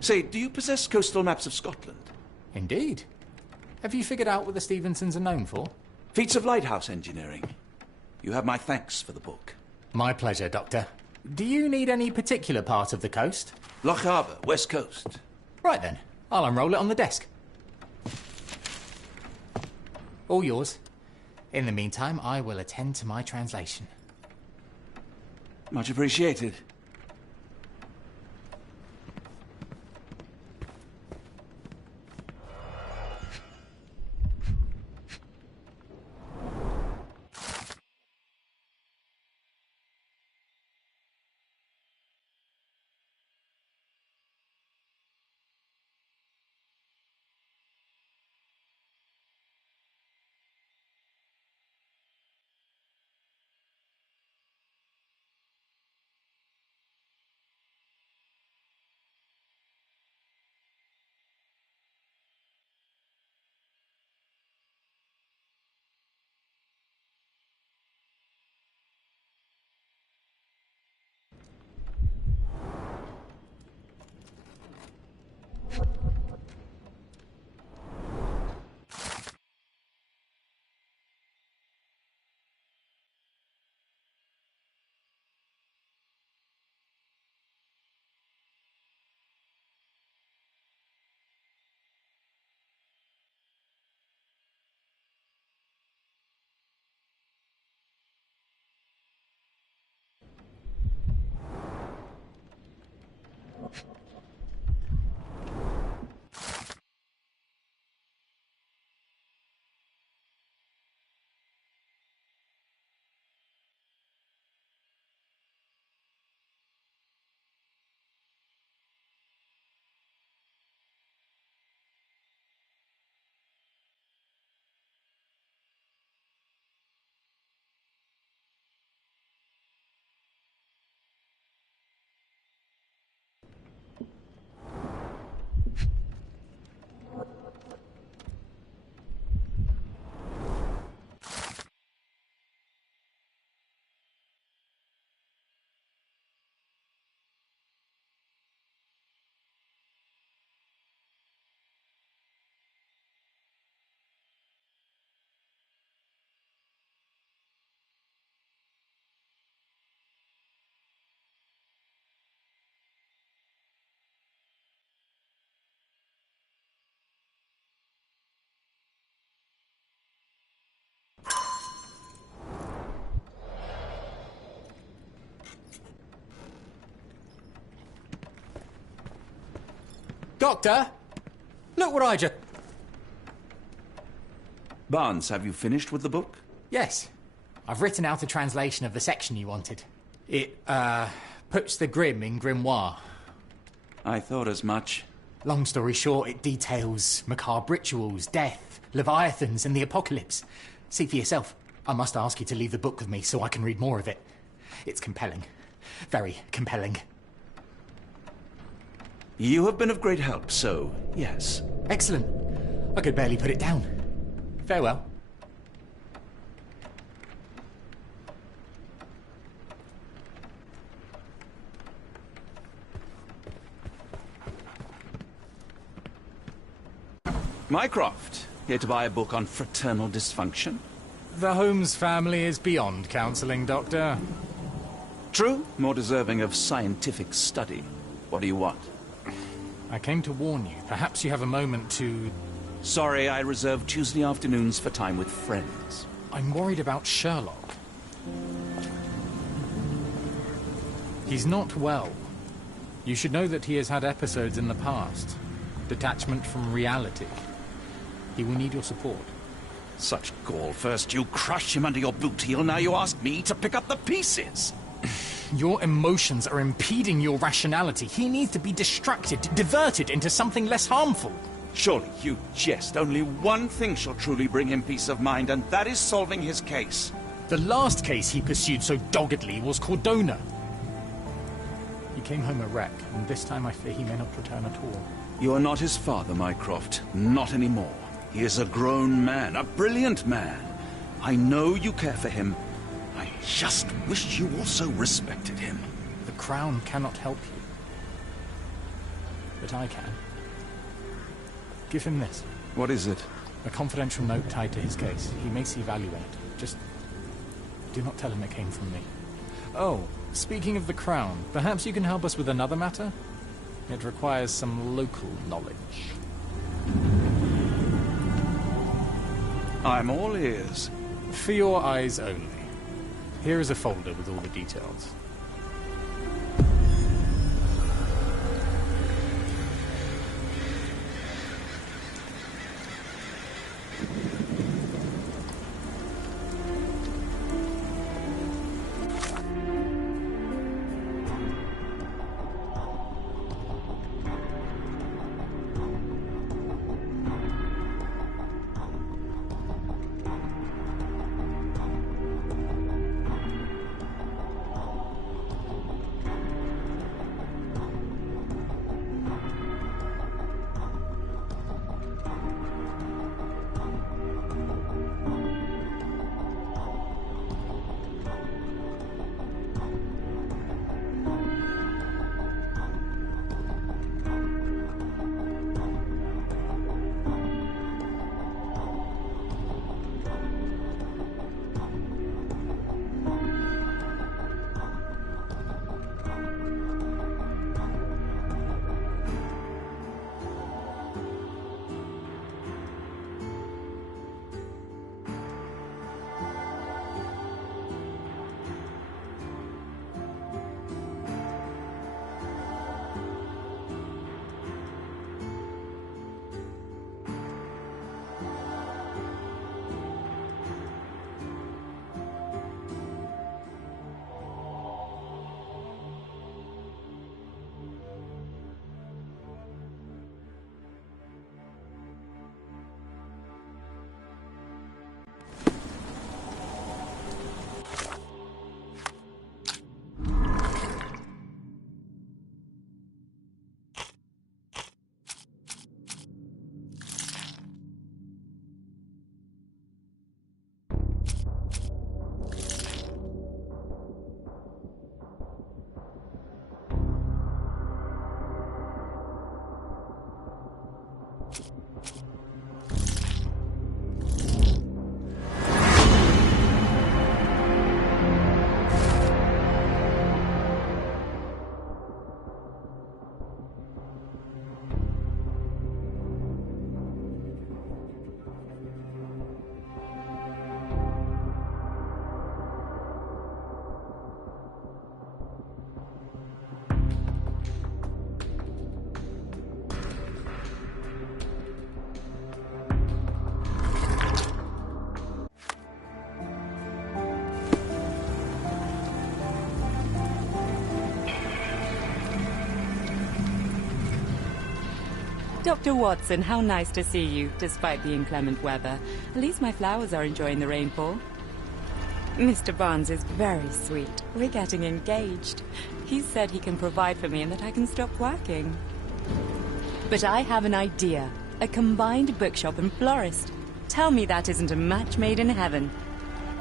Say, do you possess coastal maps of Scotland? Indeed. Have you figured out what the Stevensons are known for? Feats of lighthouse engineering. You have my thanks for the book. My pleasure, Doctor. Do you need any particular part of the coast? Loch Harbour, West Coast. Right then. I'll unroll it on the desk. All yours. In the meantime, I will attend to my translation. Much appreciated. Doctor! Look what I just... Barnes, have you finished with the book? Yes. I've written out a translation of the section you wanted. It, puts the grim in grimoire. I thought as much. Long story short, it details macabre rituals, death, leviathans, and the apocalypse. See for yourself. I must ask you to leave the book with me so I can read more of it. It's compelling. Very compelling. You have been of great help, so yes. Excellent. I could barely put it down. Farewell. Mycroft, here to buy a book on fraternal dysfunction? The Holmes family is beyond counselling, Doctor. True, more deserving of scientific study. What do you want? I came to warn you. Perhaps you have a moment to... Sorry, I reserve Tuesday afternoons for time with friends. I'm worried about Sherlock. He's not well. You should know that he has had episodes in the past. Detachment from reality. He will need your support. Such gall. First you crush him under your boot heel, now you ask me to pick up the pieces. Your emotions are impeding your rationality. He needs to be distracted, diverted into something less harmful. Surely you jest. Only one thing shall truly bring him peace of mind, and that is solving his case. The last case he pursued so doggedly was Cordona. He came home a wreck, and this time I fear he may not return at all. You are not his father, Mycroft. Not anymore. He is a grown man, a brilliant man. I know you care for him. I just wish you also respected him. The Crown cannot help you. but I can. Give him this. What is it? A confidential note tied to his case. He may see value in it. Just do not tell him it came from me. Oh, speaking of the crown, perhaps you can help us with another matter? It requires some local knowledge. I'm all ears. For your eyes only. Here is a folder with all the details. Dr. Watson, how nice to see you, despite the inclement weather. At least my flowers are enjoying the rainfall. Mr. Barnes is very sweet. We're getting engaged. He said he can provide for me and that I can stop working. But I have an idea. A combined bookshop and florist. Tell me that isn't a match made in heaven.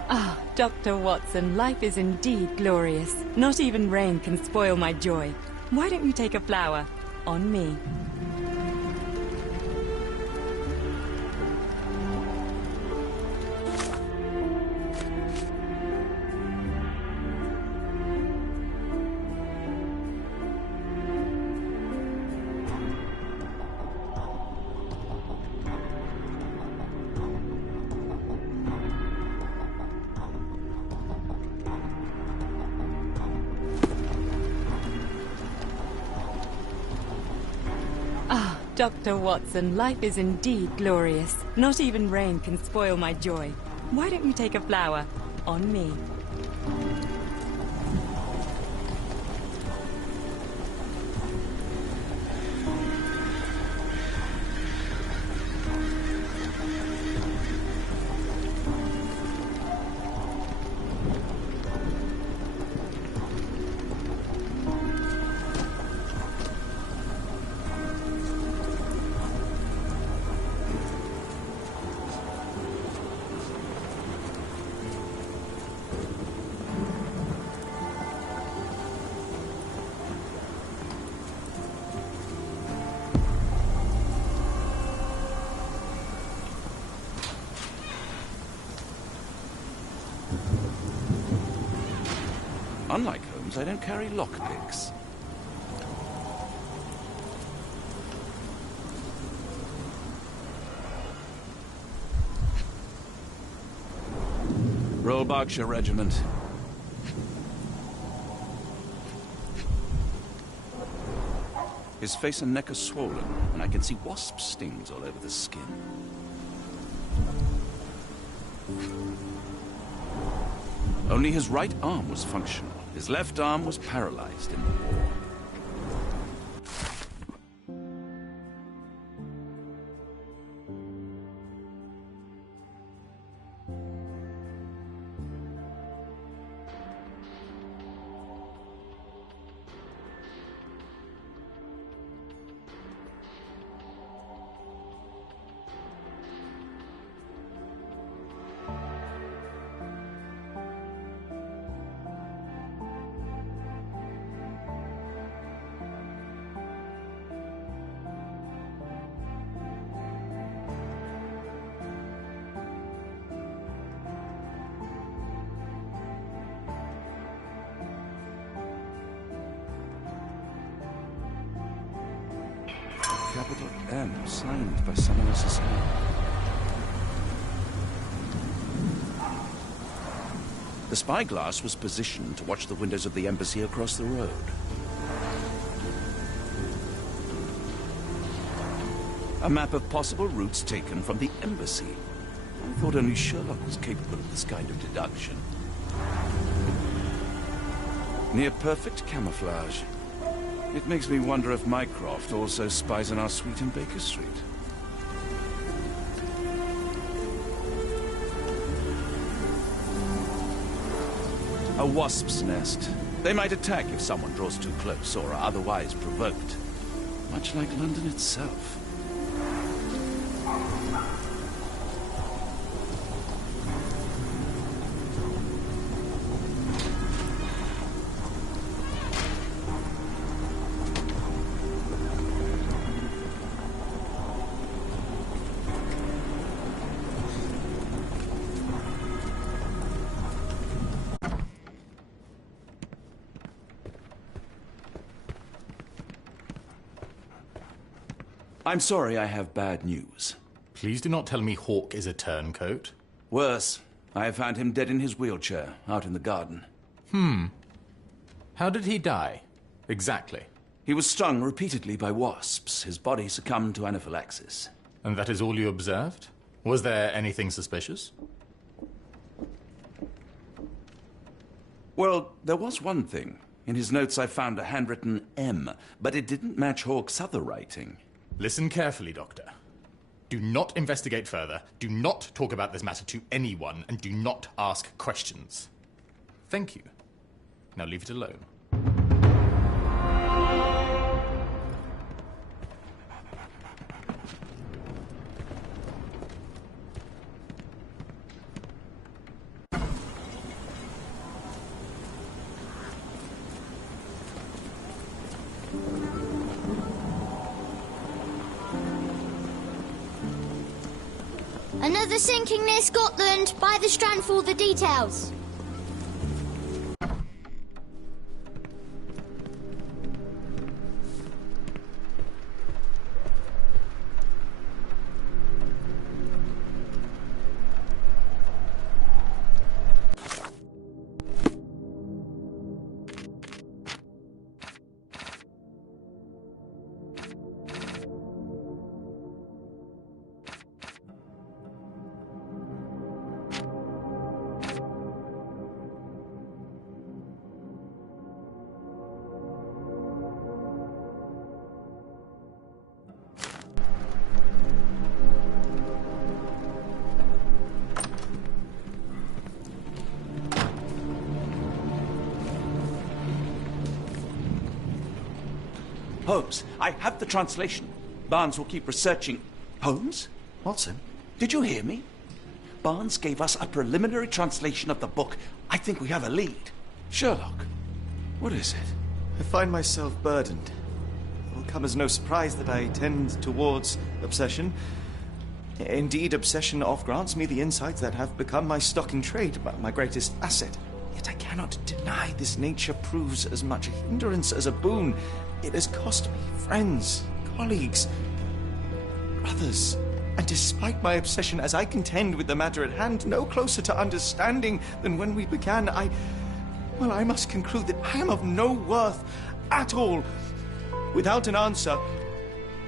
Ah, Dr. Watson, life is indeed glorious. Not even rain can spoil my joy. Why don't you take a flower? On me. Dr. Watson, life is indeed glorious. Not even rain can spoil my joy. Why don't you take a flower? On me. Unlike Holmes, I don't carry lockpicks. Royal Berkshire Regiment. His face and neck are swollen, and I can see wasp stings all over the skin. Only his right arm was functional. His left arm was paralyzed in the war. Capital M, signed by someone else's hand. The spyglass was positioned to watch the windows of the embassy across the road. A map of possible routes taken from the embassy. I thought only Sherlock was capable of this kind of deduction. Near perfect camouflage. It makes me wonder if Mycroft also spies on our suite in Baker Street. A wasp's nest. They might attack if someone draws too close or are otherwise provoked. Much like London itself. I'm sorry, I have bad news. Please do not tell me Hawke is a turncoat. Worse, I have found him dead in his wheelchair, out in the garden. How did he die? Exactly. He was stung repeatedly by wasps. His body succumbed to anaphylaxis. And that is all you observed? Was there anything suspicious? Well, there was one thing. In his notes I found a handwritten M, but it didn't match Hawke's other writing. Listen carefully, Doctor. Do not investigate further, do not talk about this matter to anyone, and do not ask questions. Thank you. Now leave it alone. Another sinking near Scotland. By the Strand for all the details. Holmes, I have the translation. Barnes will keep researching. Holmes? Watson? Did you hear me? Barnes gave us a preliminary translation of the book. I think we have a lead. Sherlock, what is it? I find myself burdened. It will come as no surprise that I tend towards obsession. Indeed, obsession oft grants me the insights that have become my stock in trade, my greatest asset. Yet I cannot deny this nature proves as much a hindrance as a boon. It has cost me friends, colleagues, brothers. And despite my obsession as I contend with the matter at hand, no closer to understanding than when we began, I must conclude that I am of no worth at all. Without an answer,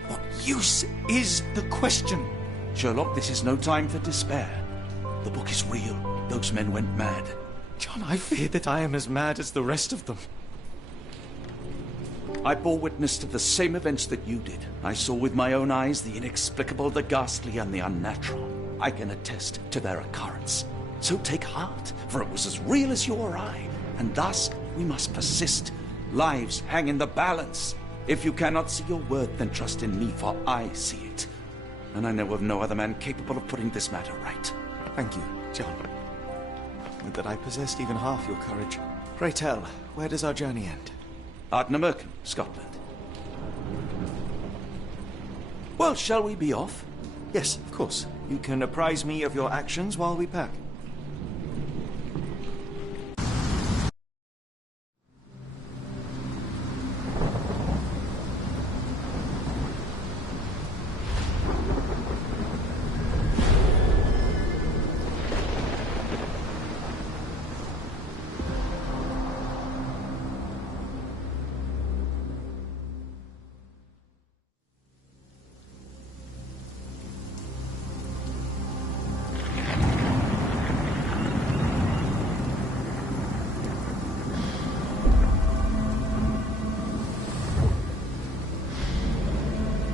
what use is the question? Sherlock, this is no time for despair. The book is real. Those men went mad. John, I fear that I am as mad as the rest of them. I bore witness to the same events that you did. I saw with my own eyes the inexplicable, the ghastly, and the unnatural. I can attest to their occurrence. So take heart, for it was as real as you or I, and thus we must persist. Lives hang in the balance. If you cannot see your worth, then trust in me, for I see it. And I know of no other man capable of putting this matter right. Thank you, John. Would that I possessed even half your courage. Pray tell, where does our journey end? Ardnamurchan, Scotland. Well, shall we be off? Yes, of course. You can apprise me of your actions while we pack.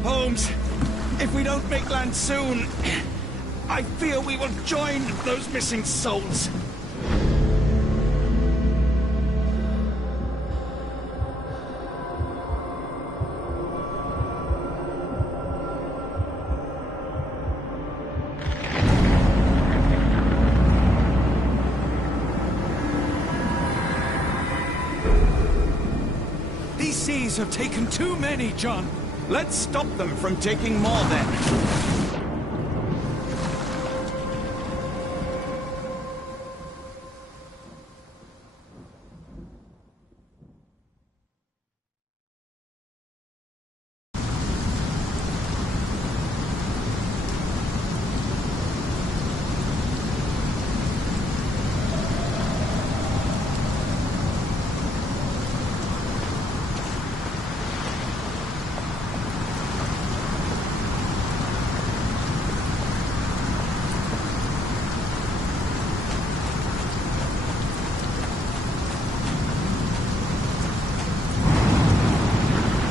Holmes, if we don't make land soon, I fear we will join those missing souls. These seas have taken too many, John. Let's stop them from taking more, then.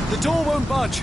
The door won't budge.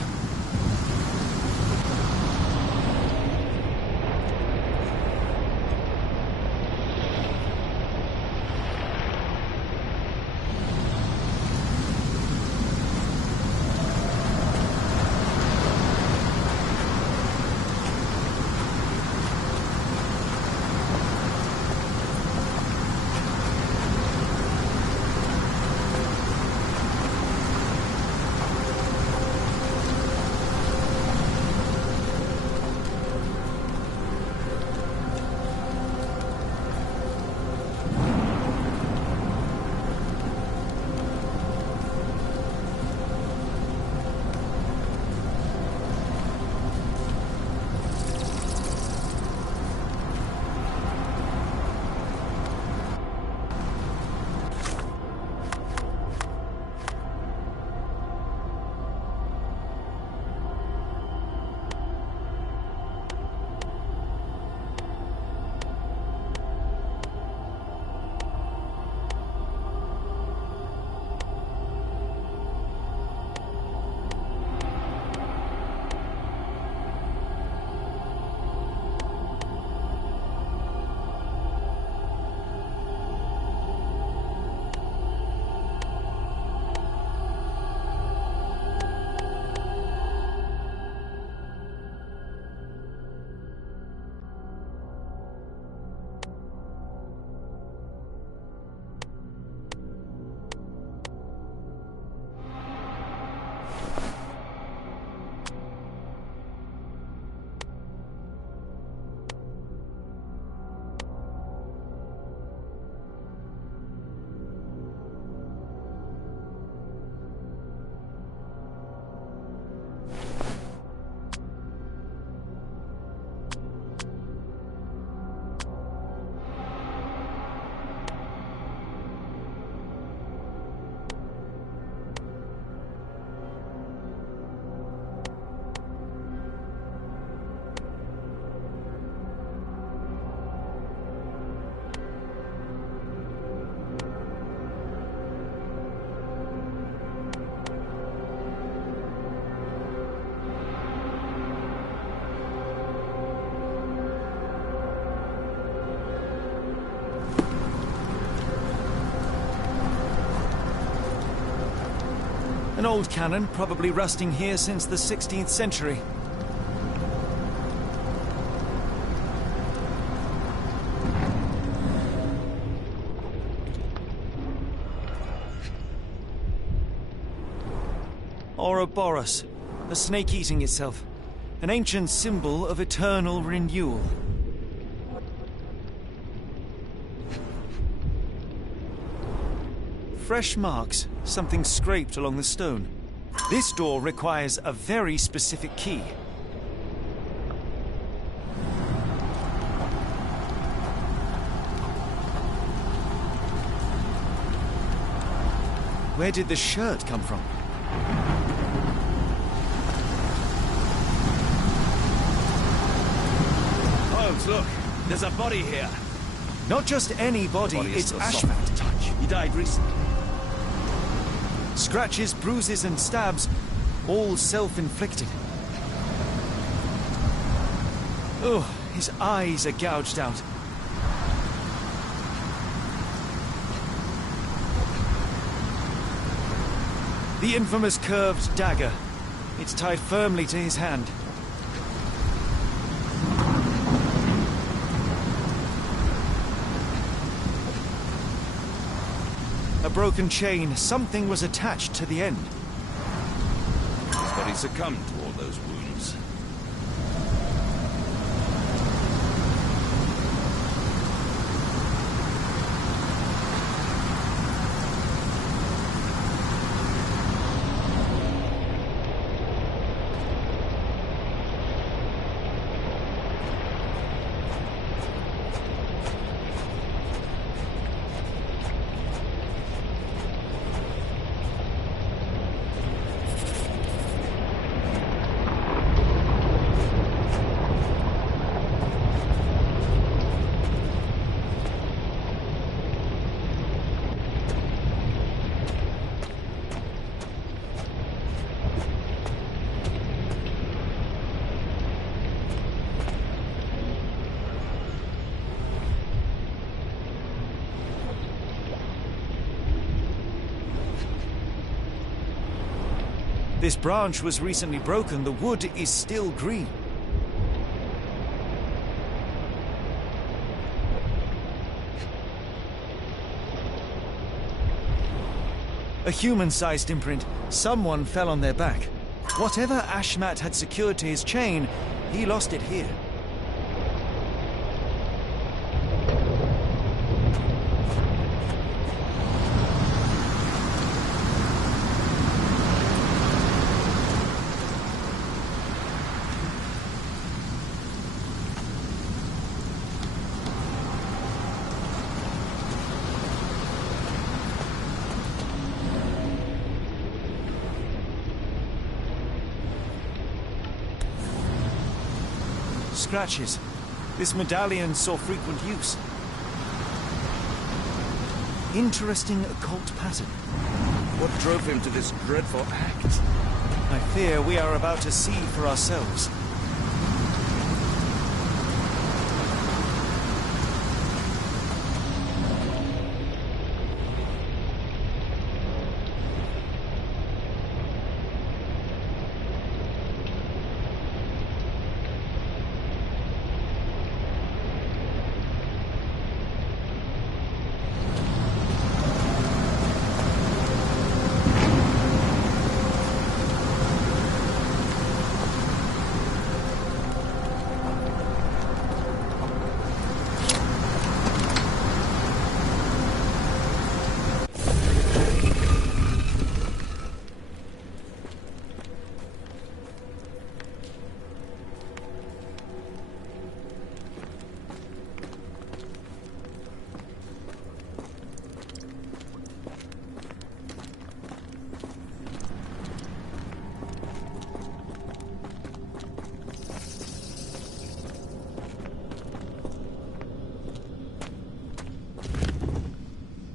An old cannon, probably rusting here since the 16th century. Ouroboros, a snake eating itself. An ancient symbol of eternal renewal. Fresh marks, something scraped along the stone. This door requires a very specific key. Where did the shirt come from? Holmes, look! There's a body here! Not just any body, it's Ashmat. To touch. He died recently. Scratches, bruises, and stabs, all self-inflicted. Oh, his eyes are gouged out. The infamous curved dagger. It's tied firmly to his hand. A broken chain. Something was attached to the end. His body succumbed to all those wounds. This branch was recently broken. The wood is still green. A human-sized imprint. Someone fell on their back. Whatever Ashmat had secured to his chain, he lost it here. Scratches. This medallion saw frequent use. Interesting occult pattern. What drove him to this dreadful act? I fear we are about to see for ourselves.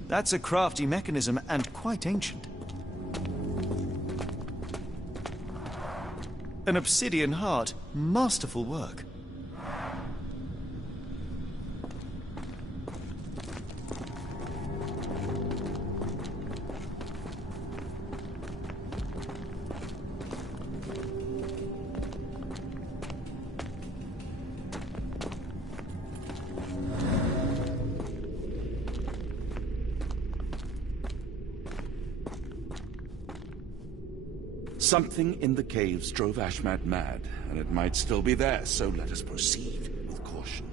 That's a crafty mechanism and quite ancient. An obsidian heart. Masterful work. Something in the caves drove Ashmat mad, and it might still be there, so let us proceed with caution.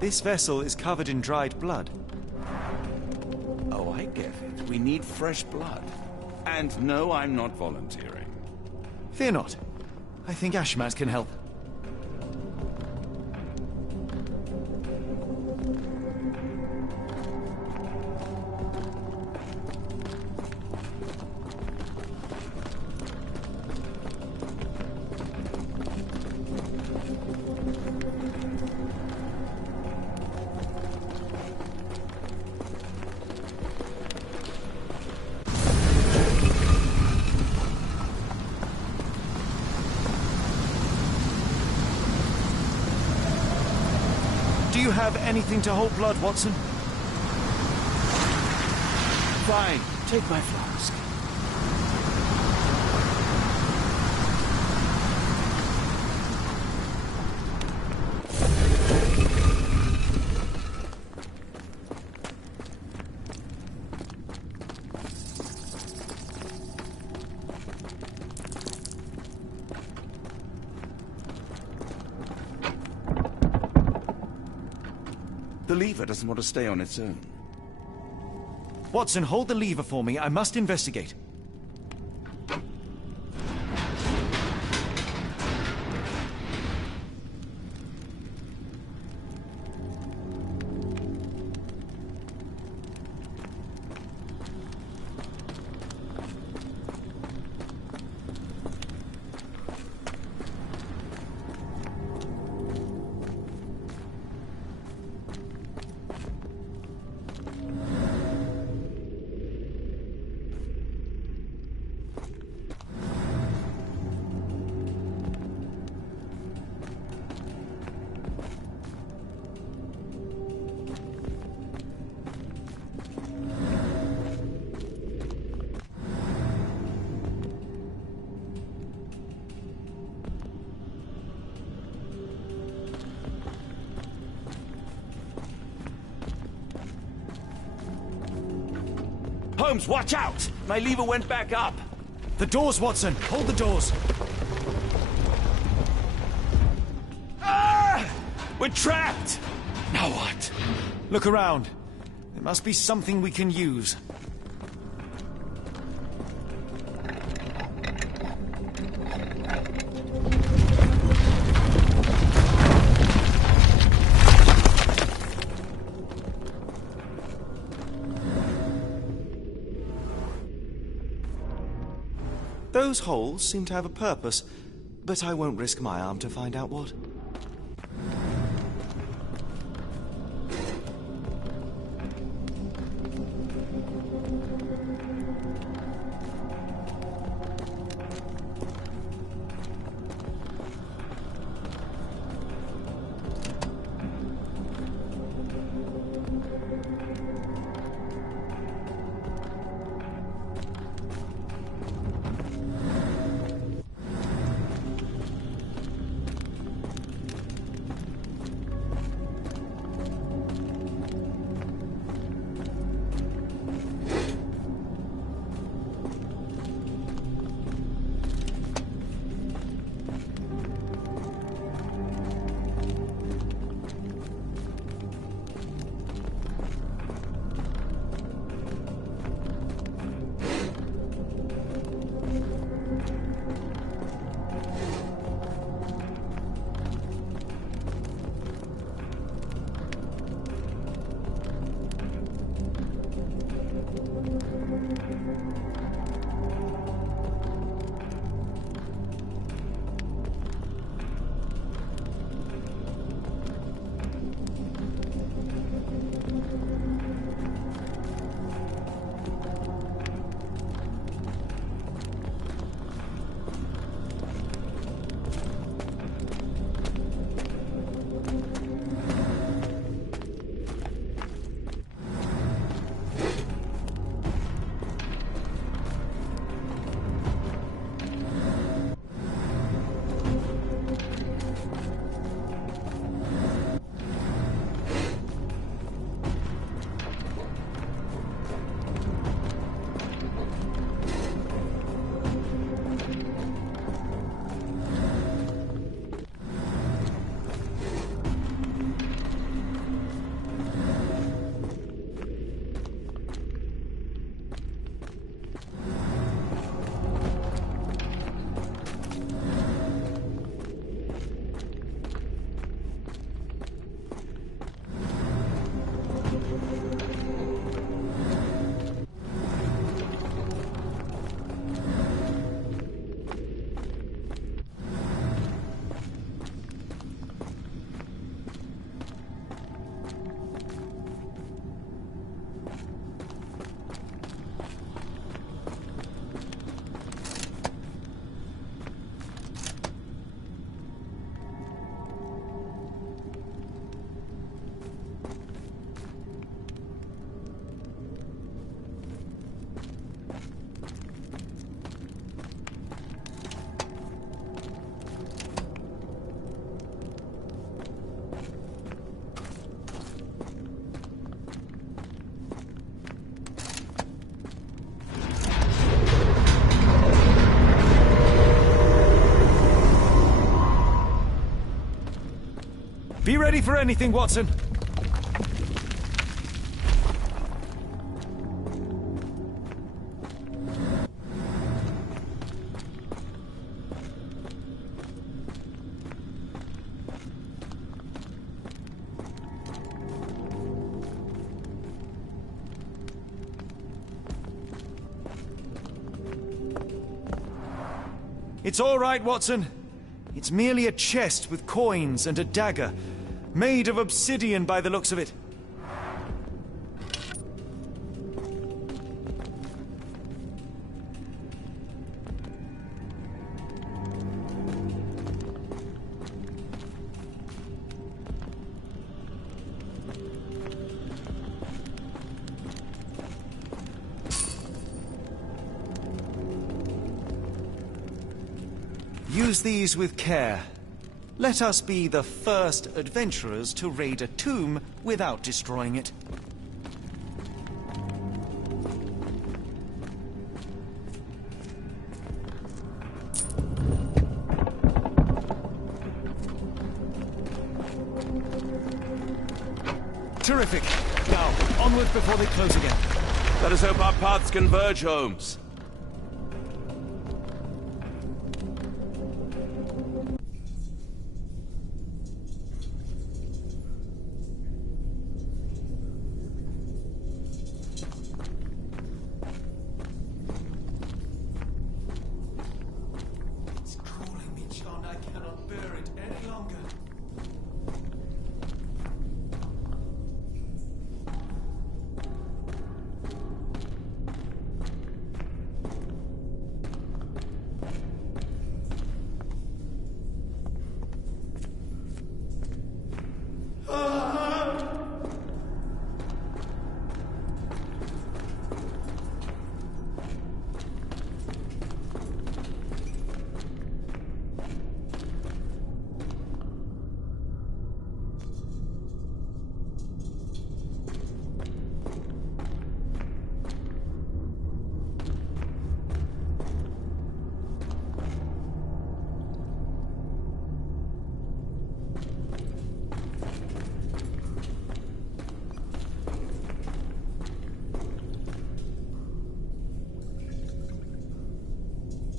This vessel is covered in dried blood. Oh, I get it. We need fresh blood. And no, I'm not volunteering. Fear not. I think Ashmat can help. Do you have anything to hold blood, Watson? Fine. Take my flask. The lever doesn't want to stay on its own. Watson, hold the lever for me. I must investigate. Holmes, watch out! My lever went back up. The doors, Watson! Hold the doors! Ah! We're trapped! Now what? Look around. There must be something we can use. Those holes seem to have a purpose, but I won't risk my arm to find out what. Be ready for anything, Watson. It's all right, Watson. It's merely a chest with coins and a dagger, made of obsidian by the looks of it. Use these with care. Let us be the first adventurers to raid a tomb without destroying it. Terrific. Now, onward before they close again. Let us hope our paths converge, Holmes.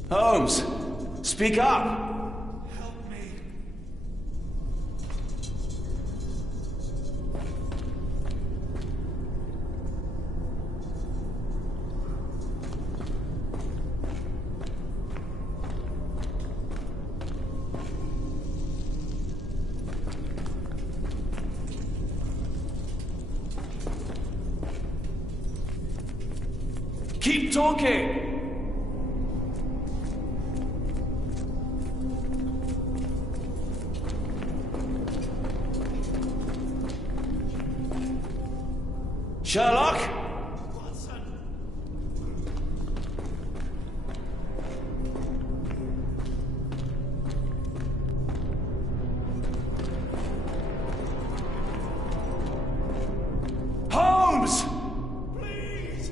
Holmes, speak up! Help me. Keep talking! Sherlock? Watson. Holmes! Please.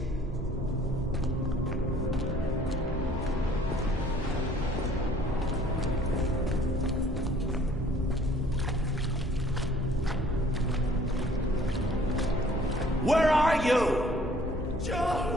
Where are you? John!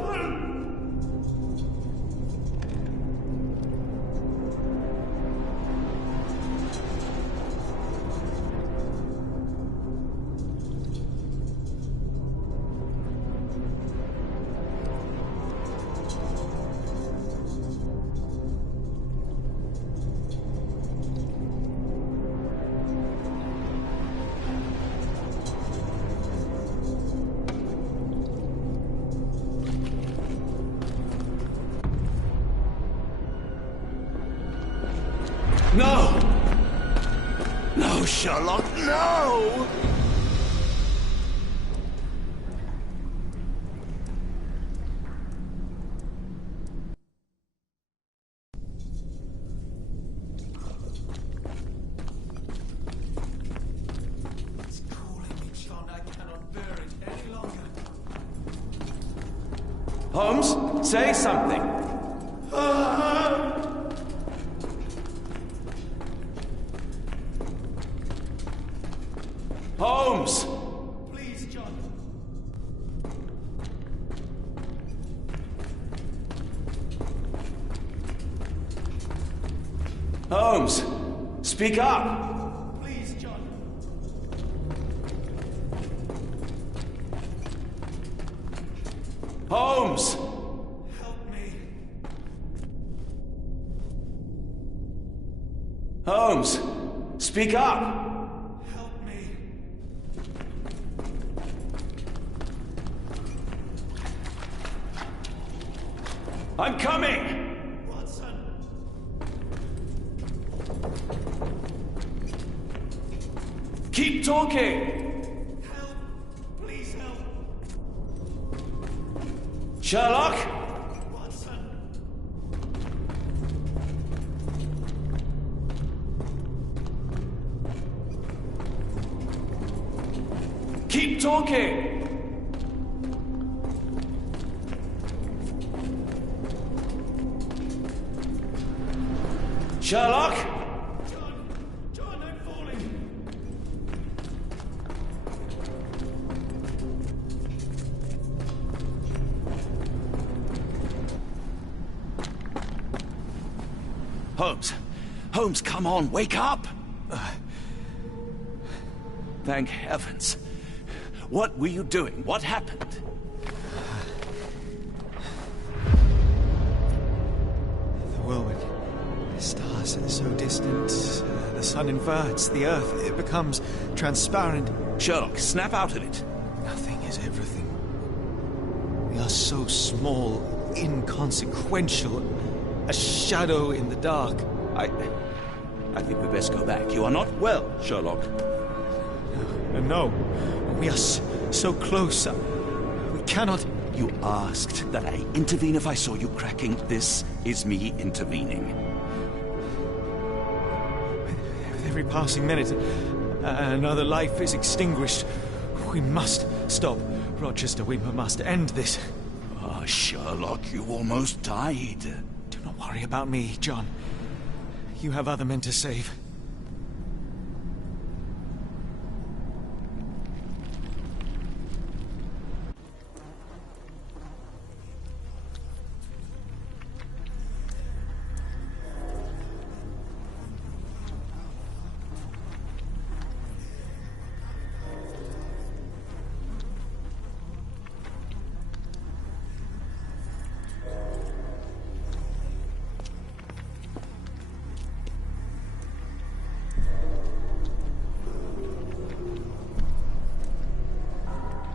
No! No, Sherlock, no! It's calling me, John. I cannot bear it any longer. Holmes, say something. Holmes, speak up! Please, John. Holmes! Help me. Holmes, speak up! Help me. I'm coming! Watson. Keep talking! Help. Please help. Sherlock? Watson. Keep talking! Sherlock? John, I'm falling. Holmes. Holmes, come on, wake up! Thank heavens. What were you doing? What happened? The whirlwind. The stars are so distant. The sun inverts the earth. It becomes transparent. Sherlock, snap out of it. Nothing is everything. We are so small, inconsequential. A shadow in the dark. I think we best go back. You are not well, Sherlock. No. We are so close. We cannot... You asked that I intervene if I saw you cracking. This is me intervening. With every passing minute, another life is extinguished. We must stop. Rochester, we must end this. Ah, Sherlock, you almost died. Do not worry about me, John. You have other men to save.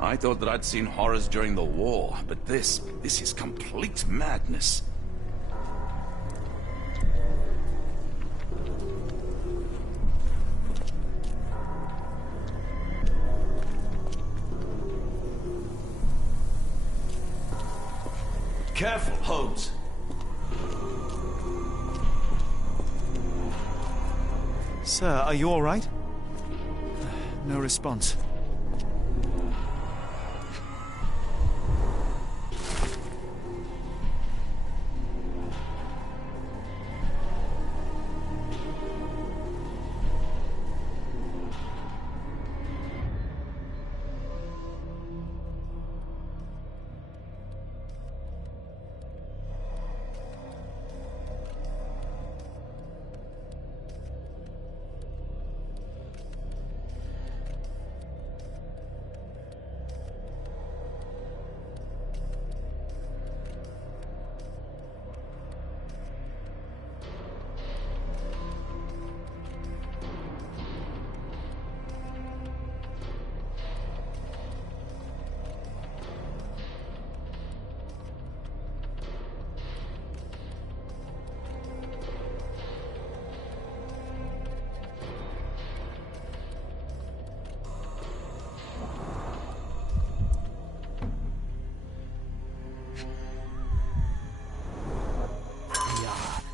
I thought that I'd seen horrors during the war, but this is complete madness. Careful, Holmes. Sir, are you all right? No response.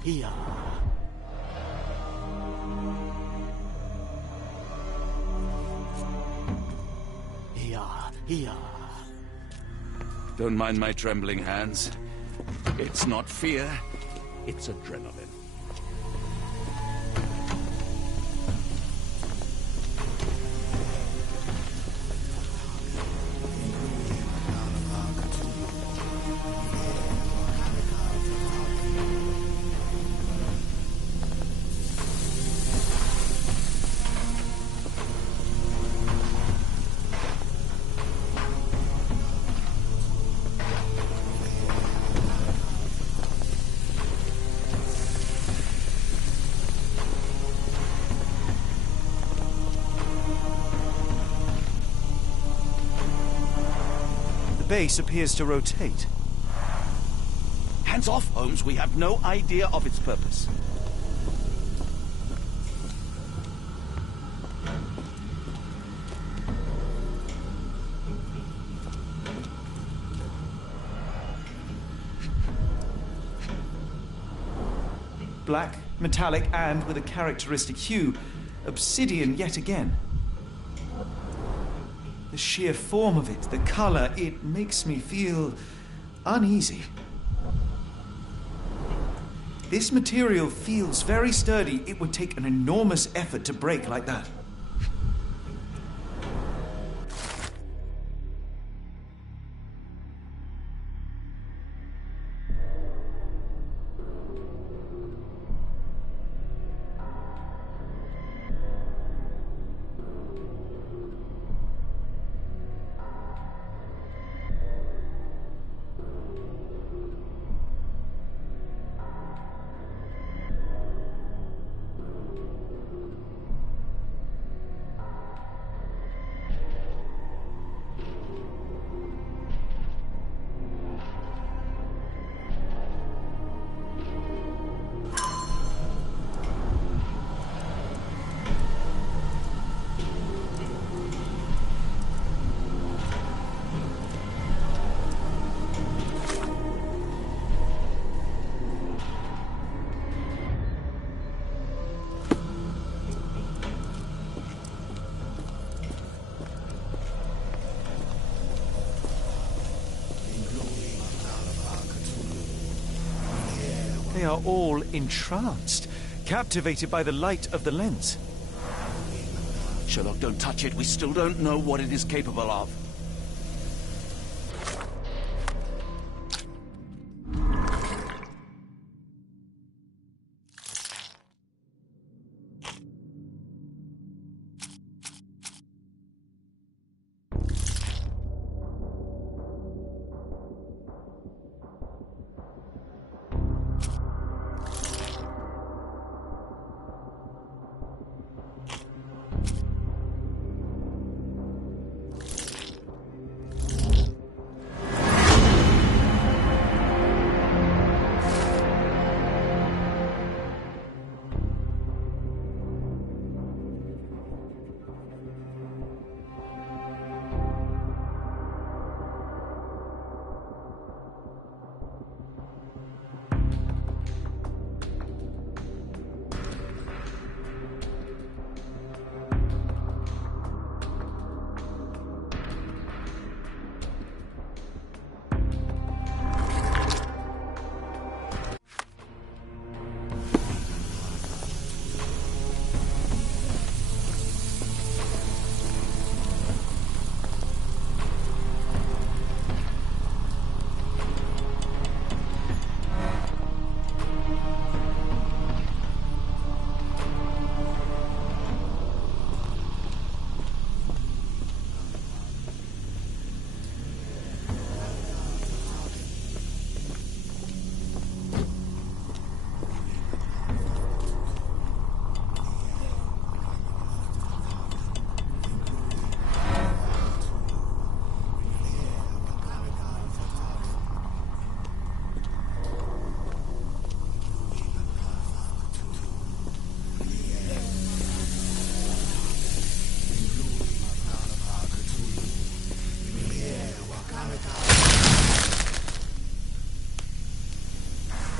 Here. Here. Don't mind my trembling hands. It's not fear, it's adrenaline. base appears to rotate. Hands off, Holmes. We have no idea of its purpose. Black, metallic, and with a characteristic hue. Obsidian yet again. The sheer form of it, the color, it makes me feel uneasy. This material feels very sturdy. It would take an enormous effort to break like that. They are all entranced, captivated by the light of the lens. Sherlock, don't touch it. We still don't know what it is capable of.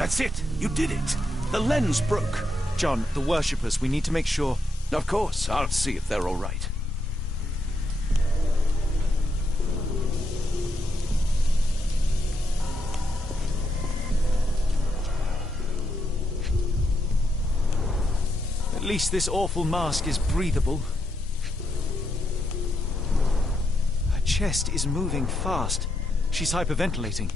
That's it! You did it! The lens broke! John, the worshippers, we need to make sure... Of course, I'll see if they're all right. At least this awful mask is breathable. Her chest is moving fast. She's hyperventilating.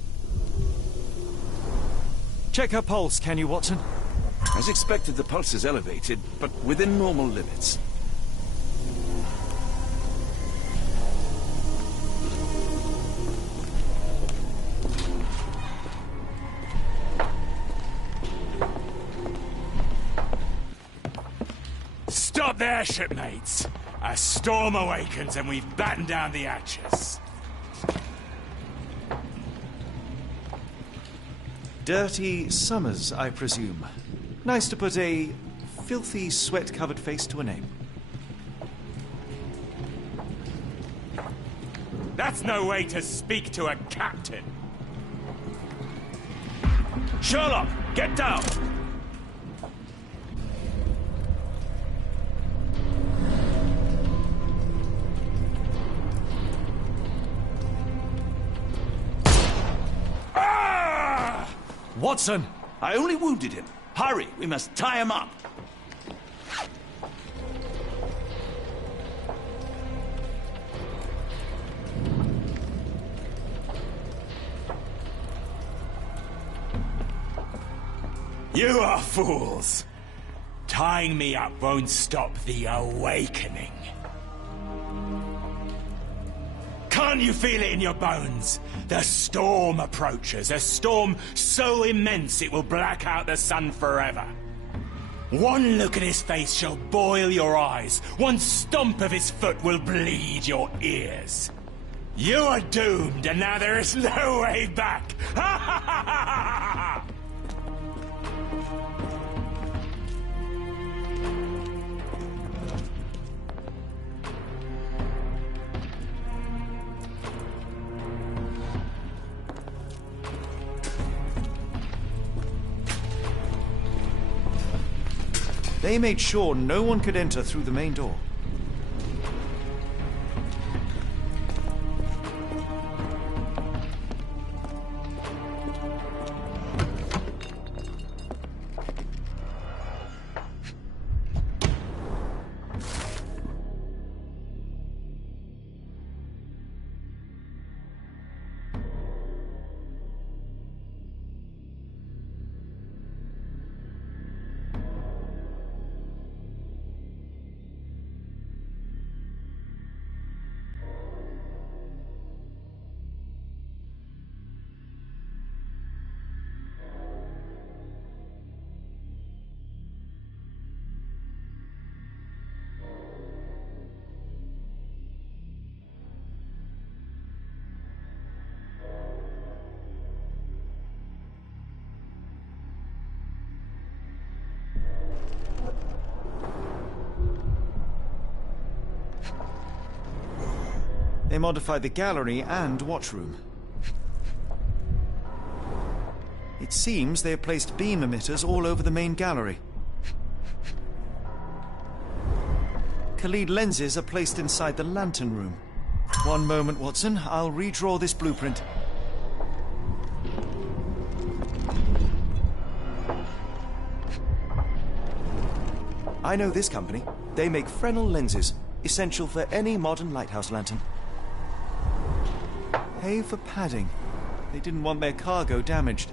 Check her pulse, can you, Watson? As expected, the pulse is elevated, but within normal limits. Stop there, shipmates! A storm awakens and we've battened down the hatches. Dirty Summers, I presume. Nice to put a filthy, sweat-covered face to a name. That's no way to speak to a captain. Sherlock, get down! Watson! I only wounded him. Hurry, we must tie him up. You are fools. Tying me up won't stop the awakening. Can't you feel it in your bones? The storm approaches, a storm so immense it will black out the sun forever. One look at his face shall boil your eyes. One stomp of his foot will bleed your ears. You are doomed, and now there is no way back. Ha ha ha ha ha! They made sure no one could enter through the main door. They modified the gallery and watchroom. It seems they have placed beam emitters all over the main gallery. Khalid lenses are placed inside the lantern room. One moment, Watson. I'll redraw this blueprint. I know this company. They make Fresnel lenses, essential for any modern lighthouse lantern. Pay for padding. They didn't want their cargo damaged.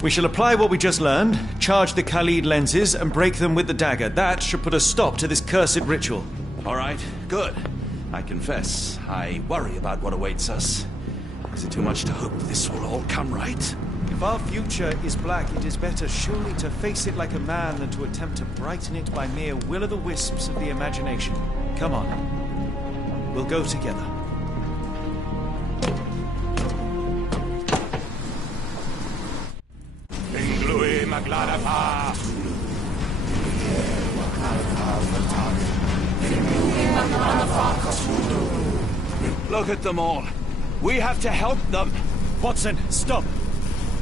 We shall apply what we just learned, charge the Khalid lenses, and break them with the dagger. That should put a stop to this cursed ritual. All right, good. I confess, I worry about what awaits us. Is it too much to hope this will all come right? If our future is black, it is better surely to face it like a man than to attempt to brighten it by mere will-o'-the-wisps of the imagination. Come on. We'll go together. Look at them all. We have to help them. Watson, stop.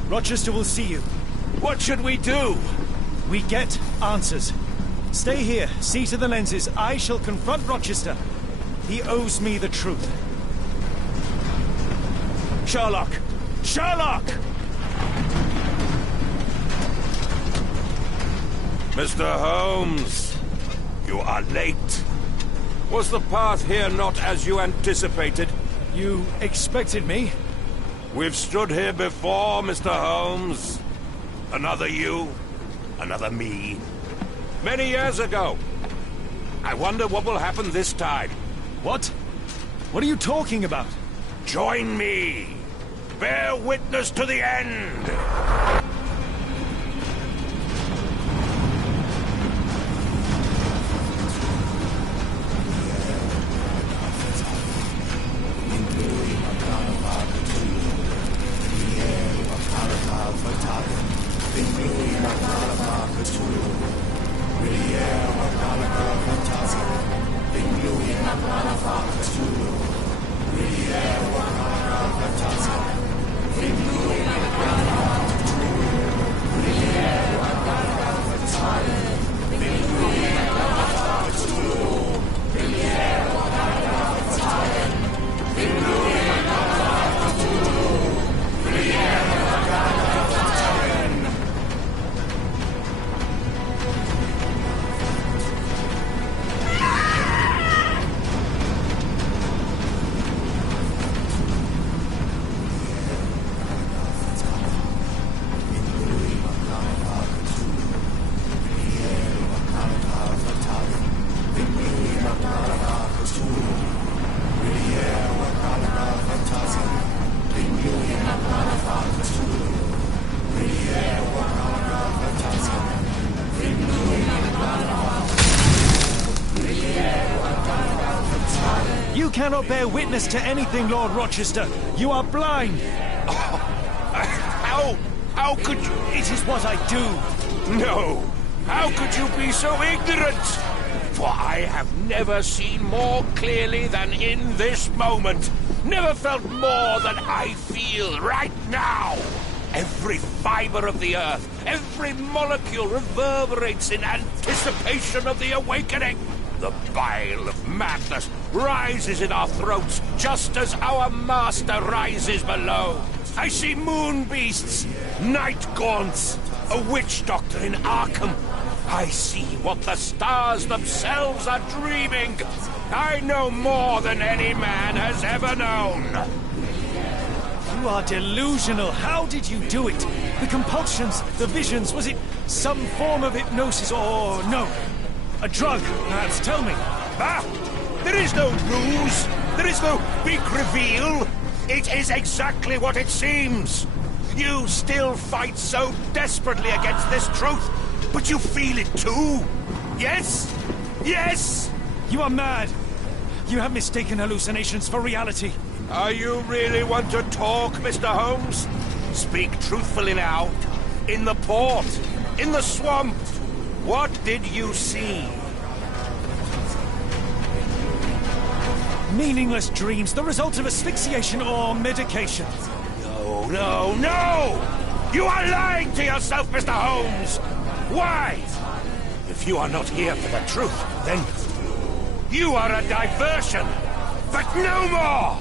Rochester will see you. What should we do? We get answers. Stay here, see to the lenses. I shall confront Rochester. He owes me the truth. Sherlock! Sherlock! Mr. Holmes, you are late. Was the path here not as you anticipated? You expected me? We've stood here before, Mr. Holmes. Another you, another me. Many years ago. I wonder what will happen this time. What? What are you talking about? Join me. Bear witness to the end. You cannot bear witness to anything, Lord Rochester. You are blind. How could you? It is what I do. No. How could you be so ignorant? For I have never seen more clearly than in this moment. Never felt more than I feel right now. Every fiber of the earth, every molecule reverberates in anticipation of the awakening. The bile of madness rises in our throats just as our master rises below. I see moon beasts, night gaunts, a witch doctor in Arkham. I see what the stars themselves are dreaming. I know more than any man has ever known. You are delusional. How did you do it? The compulsions, the visions, was it some form of hypnosis or no? A drug, perhaps, tell me. Ah! There is no ruse. There is no big reveal. It is exactly what it seems. You still fight so desperately against this truth, but you feel it too. Yes? Yes? You are mad. You have mistaken hallucinations for reality. Are you really want to talk, Mr. Holmes? Speak truthfully now. In the port, in the swamp, what did you see? Meaningless dreams, the result of asphyxiation or medication. No, no, no! You are lying to yourself, Mr. Holmes! Why? If you are not here for the truth, then you are a diversion, but no more!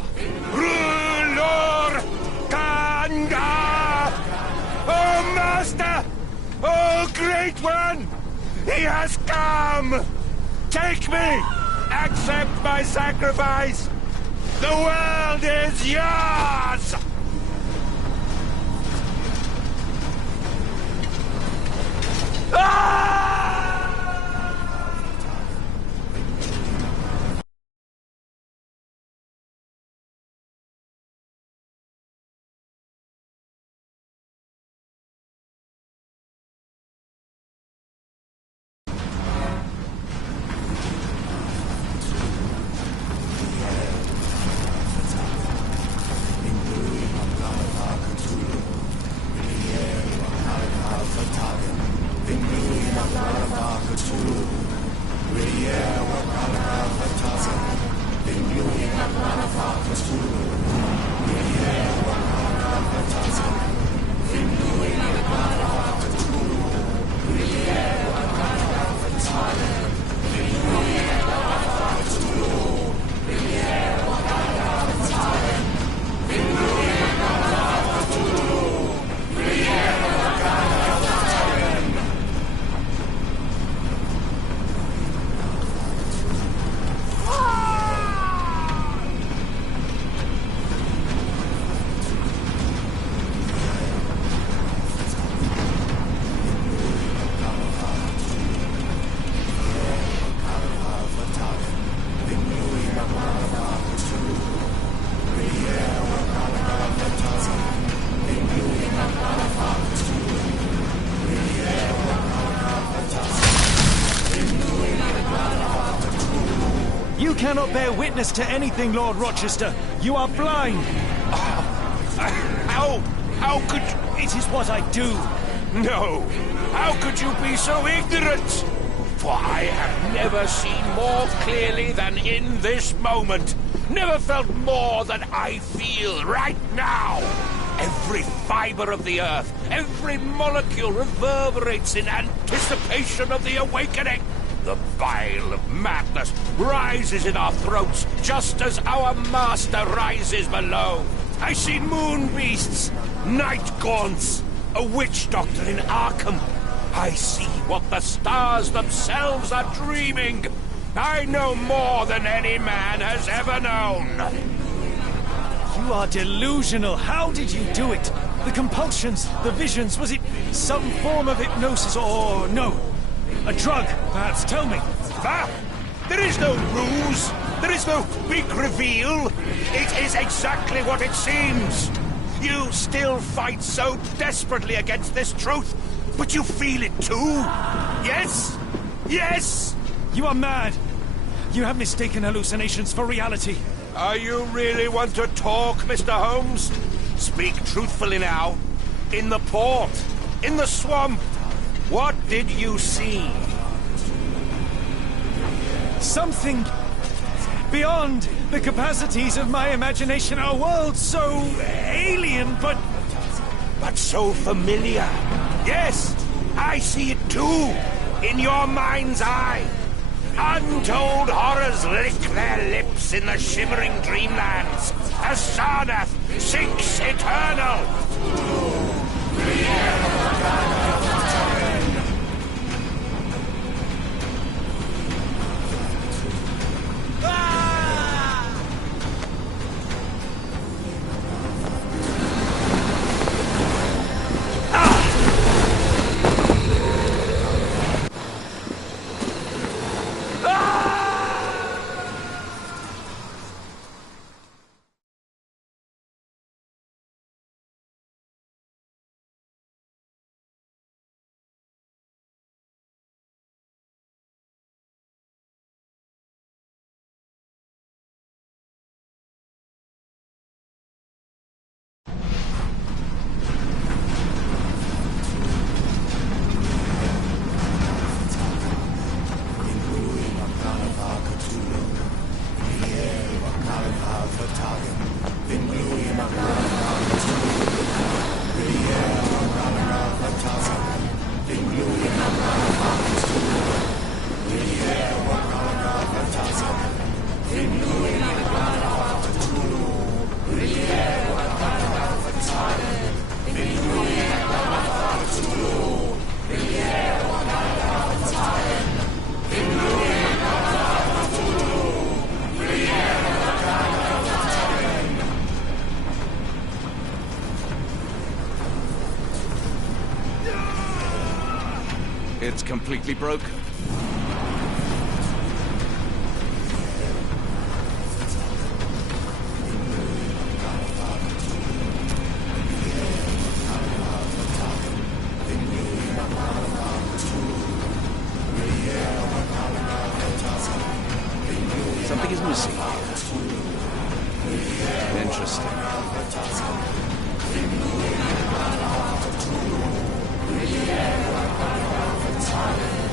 Ruler Kanga! Oh, Master! Oh, Great One! He has come! Take me! Accept my sacrifice! The world is yours! You cannot bear witness to anything, Lord Rochester. You are blind. How could you... It is what I do. No! How could you be so ignorant? For I have never seen more clearly than in this moment. Never felt more than I feel right now. Every fiber of the earth, every molecule reverberates in anticipation of the awakening. The bile of madness rises in our throats just as our master rises below. I see moon beasts, night gaunts, a witch doctor in Arkham. I see what the stars themselves are dreaming. I know more than any man has ever known. You are delusional. How did you do it? The compulsions, the visions, was it some form of hypnosis or no? A drug, perhaps, tell me. Ah! There is no ruse. There is no big reveal. It is exactly what it seems. You still fight so desperately against this truth, but you feel it too. Yes? Yes? You are mad. You have mistaken hallucinations for reality. Are you really want to talk, Mr. Holmes? Speak truthfully now. In the port, in the swamp, what did you see? Something beyond the capacities of my imagination. A world so alien, but so familiar. Yes, I see it too, in your mind's eye. Untold horrors lick their lips in the shimmering dreamlands as Sarnath sinks eternal. It's completely broken. Something is missing here. Interesting. Time.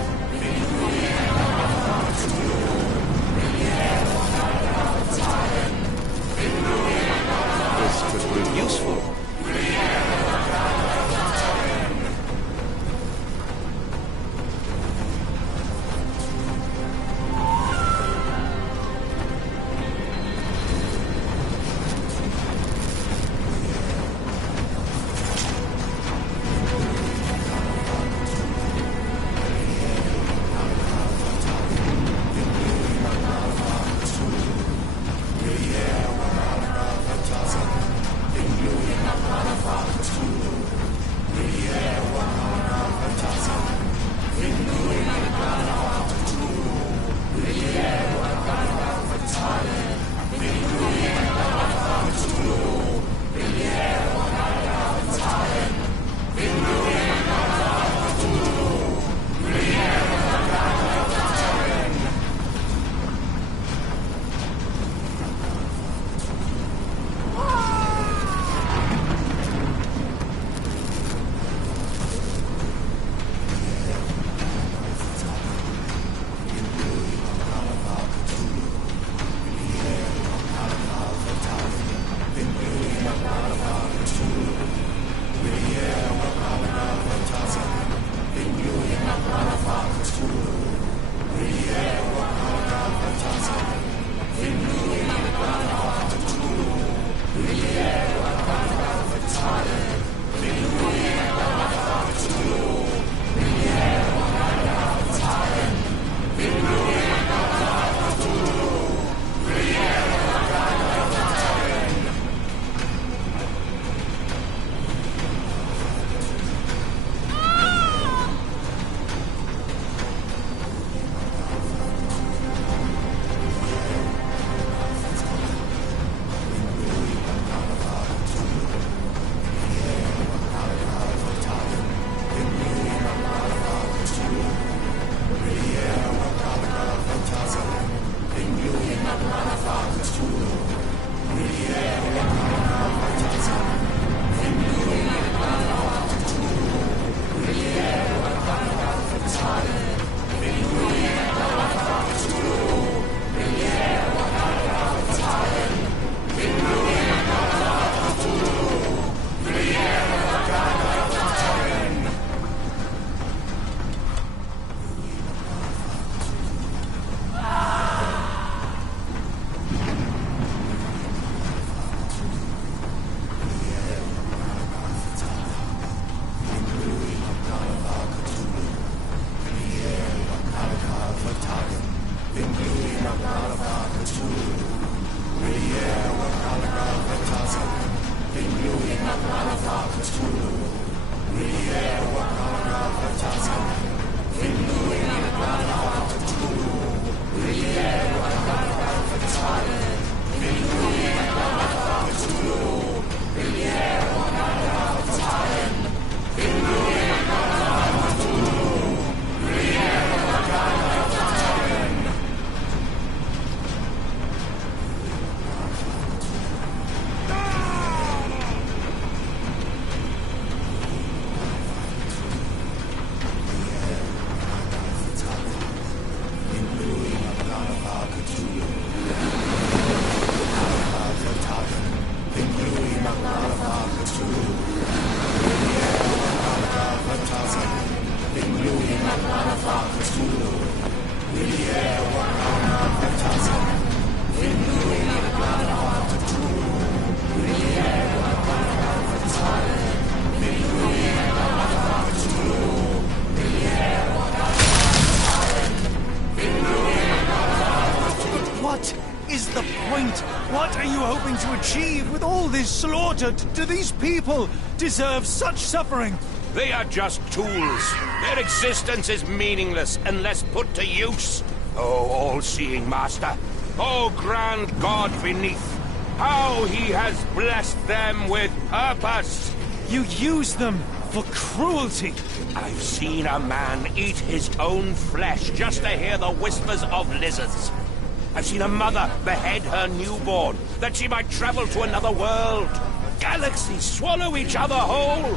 to achieve with all this slaughter? Do these people deserve such suffering? They are just tools. Their existence is meaningless unless put to use. Oh, all-seeing master. Oh, grand God beneath. How he has blessed them with purpose. You use them for cruelty. I've seen a man eat his own flesh just to hear the whispers of lizards. I've seen a mother behead her newborn that she might travel to another world. Galaxies swallow each other whole.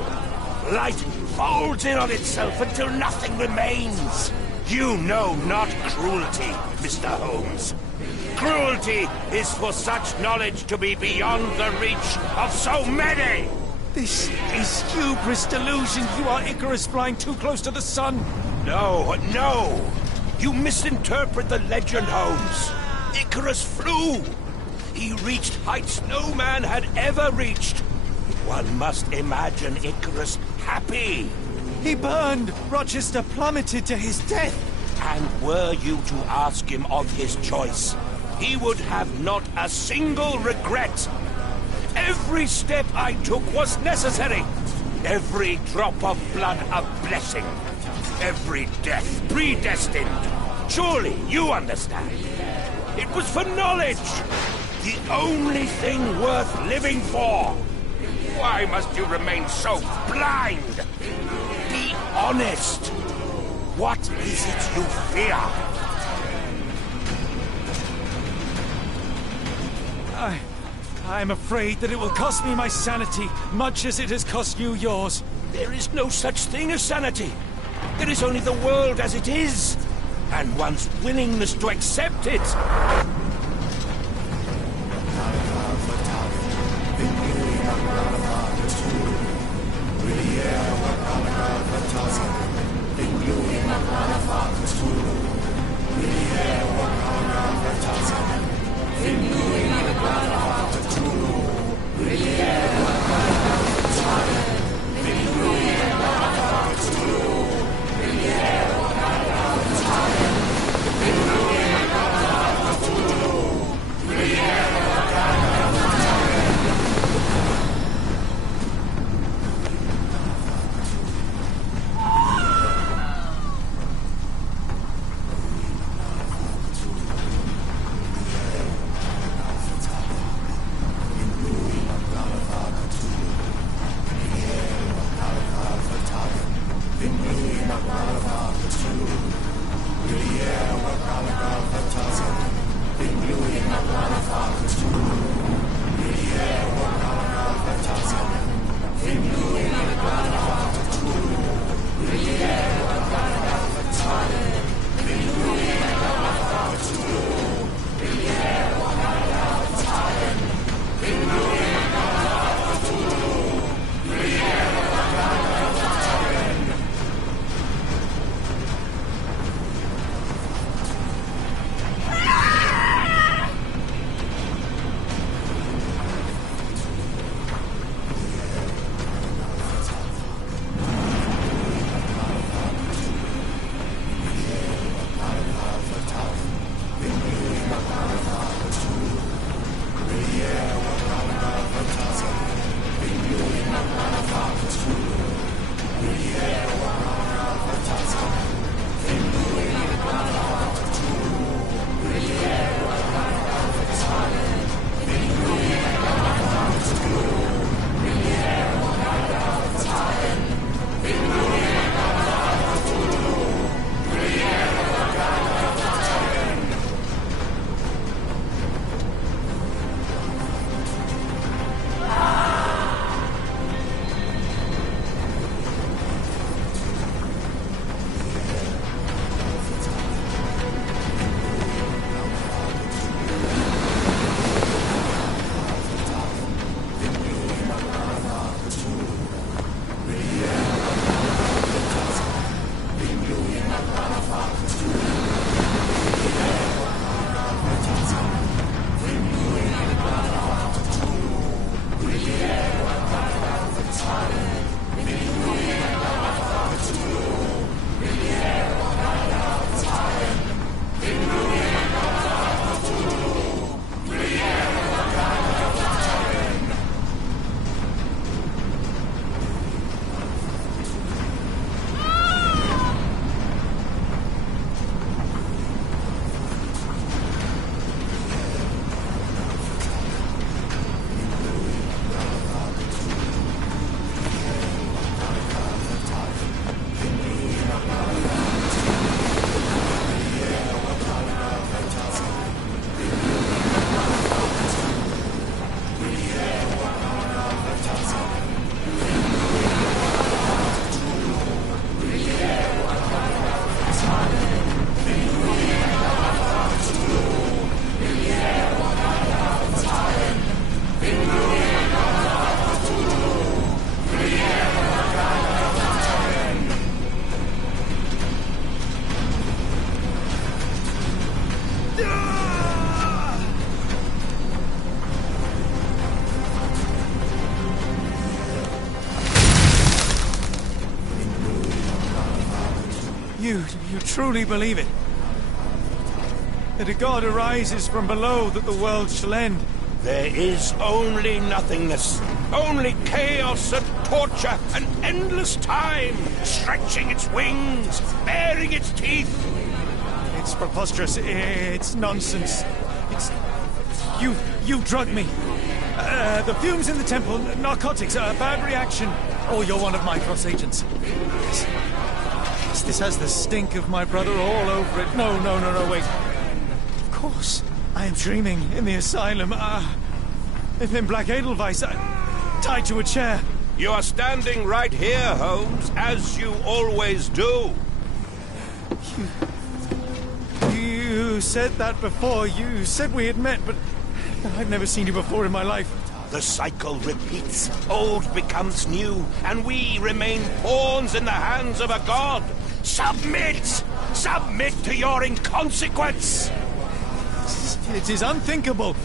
Light folds in on itself until nothing remains. You know not cruelty, Mr. Holmes. Cruelty is for such knowledge to be beyond the reach of so many. This is hubris delusion. You are Icarus flying too close to the sun. No, no. You misinterpret the legend, Holmes. Icarus flew. He reached heights no man had ever reached. One must imagine Icarus happy. He burned. Rochester plummeted to his death. And were you to ask him of his choice, he would have not a single regret. Every step I took was necessary. Every drop of blood a blessing. Every death predestined. Surely you understand. It was for knowledge. The only thing worth living for. Why must you remain so blind? Be honest. What is it you fear? I'm afraid that it will cost me my sanity, much as it has cost you yours. There is no such thing as sanity. There is only the world as it is, and one's willingness to accept it. You truly believe it? That a god arises from below, that the world shall end? There is only nothingness, only chaos and torture and endless time, stretching its wings, baring its teeth. It's preposterous. It's nonsense. It's... You've drugged me. The fumes in the temple, narcotics, a bad reaction. Oh, you're one of my cross agents. This has the stink of my brother all over it. No, wait. Of course. I am dreaming in the asylum. In Black Edelweiss, tied to a chair. You are standing right here, Holmes, as you always do. You said that before. You said we had met, but I've never seen you before in my life. The cycle repeats. Old becomes new, and we remain pawns in the hands of a god. Submit! Submit to your inconsequence! It is unthinkable.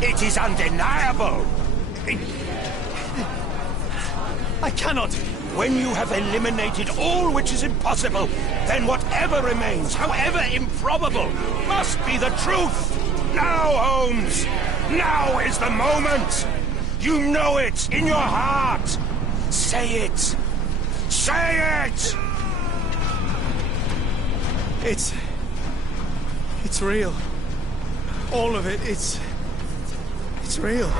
It is undeniable. I cannot. When you have eliminated all which is impossible, then whatever remains, however improbable, must be the truth. Now, Holmes! Now is the moment! You know it in your heart! Say it! Say it! It's real. All of it, it's real.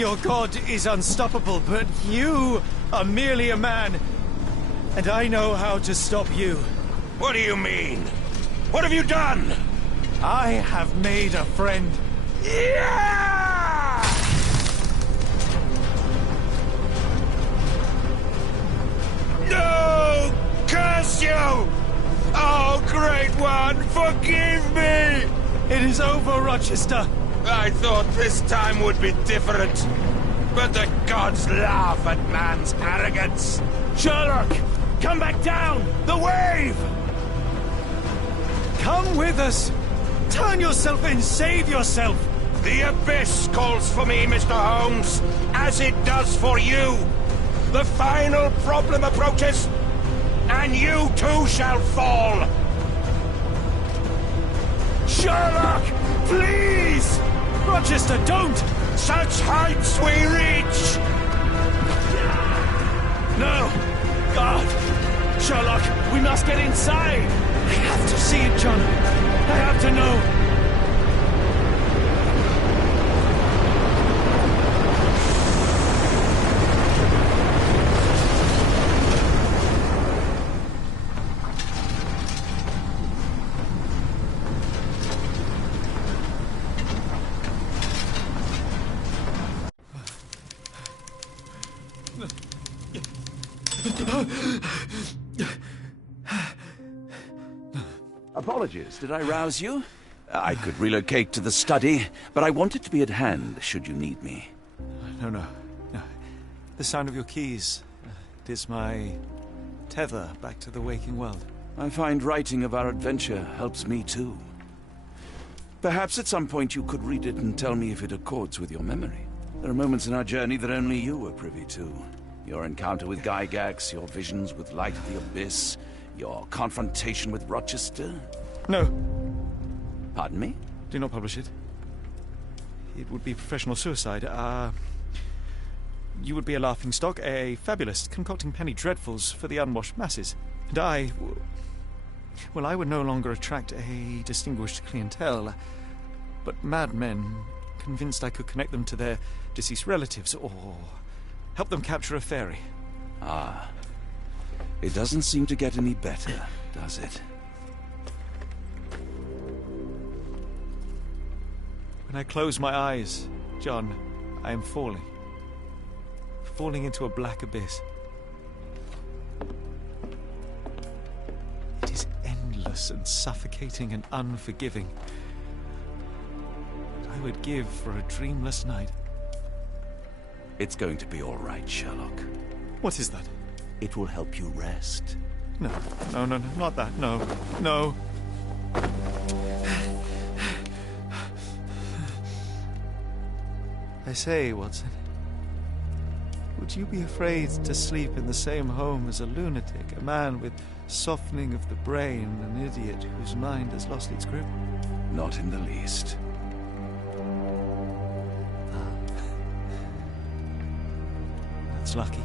Your god is unstoppable, but you are merely a man. And I know how to stop you. What do you mean? What have you done? I have made a friend. Yeah! No! Curse you! Oh, Great One, forgive me! It is over, Rochester. I thought this time would be different. But the gods laugh at man's arrogance. Sherlock, come back down! The wave! Come with us! Turn yourself in, save yourself! The abyss calls for me, Mr. Holmes, as it does for you. The final problem approaches, and you too shall fall. Sherlock! Please! Rochester, don't! Such heights we reach! No! God! Sherlock, we must get inside! I have to see it, John. I have to know. Apologies, did I rouse you? I could relocate to the study, but I wanted to be at hand should you need me. No. The sound of your keys. It is my tether back to the waking world. I find writing of our adventure helps me too. Perhaps at some point you could read it and tell me if it accords with your memory. There are moments in our journey that only you were privy to. Your encounter with Gygax, your visions with Light of the Abyss, your confrontation with Rochester. No. Pardon me? Do not publish it. It would be professional suicide. You would be a laughingstock, a fabulist, concocting penny dreadfuls for the unwashed masses. And I would no longer attract a distinguished clientele, but madmen convinced I could connect them to their deceased relatives, or help them capture a fairy. Ah. It doesn't seem to get any better, does it? When I close my eyes, John, I am falling. Falling into a black abyss. It is endless and suffocating and unforgiving. What I would give for a dreamless night. It's going to be all right, Sherlock. What is that? It will help you rest. No, not that. No. I say, Watson, would you be afraid to sleep in the same home as a lunatic, a man with softening of the brain, an idiot whose mind has lost its grip? Not in the least. That's lucky.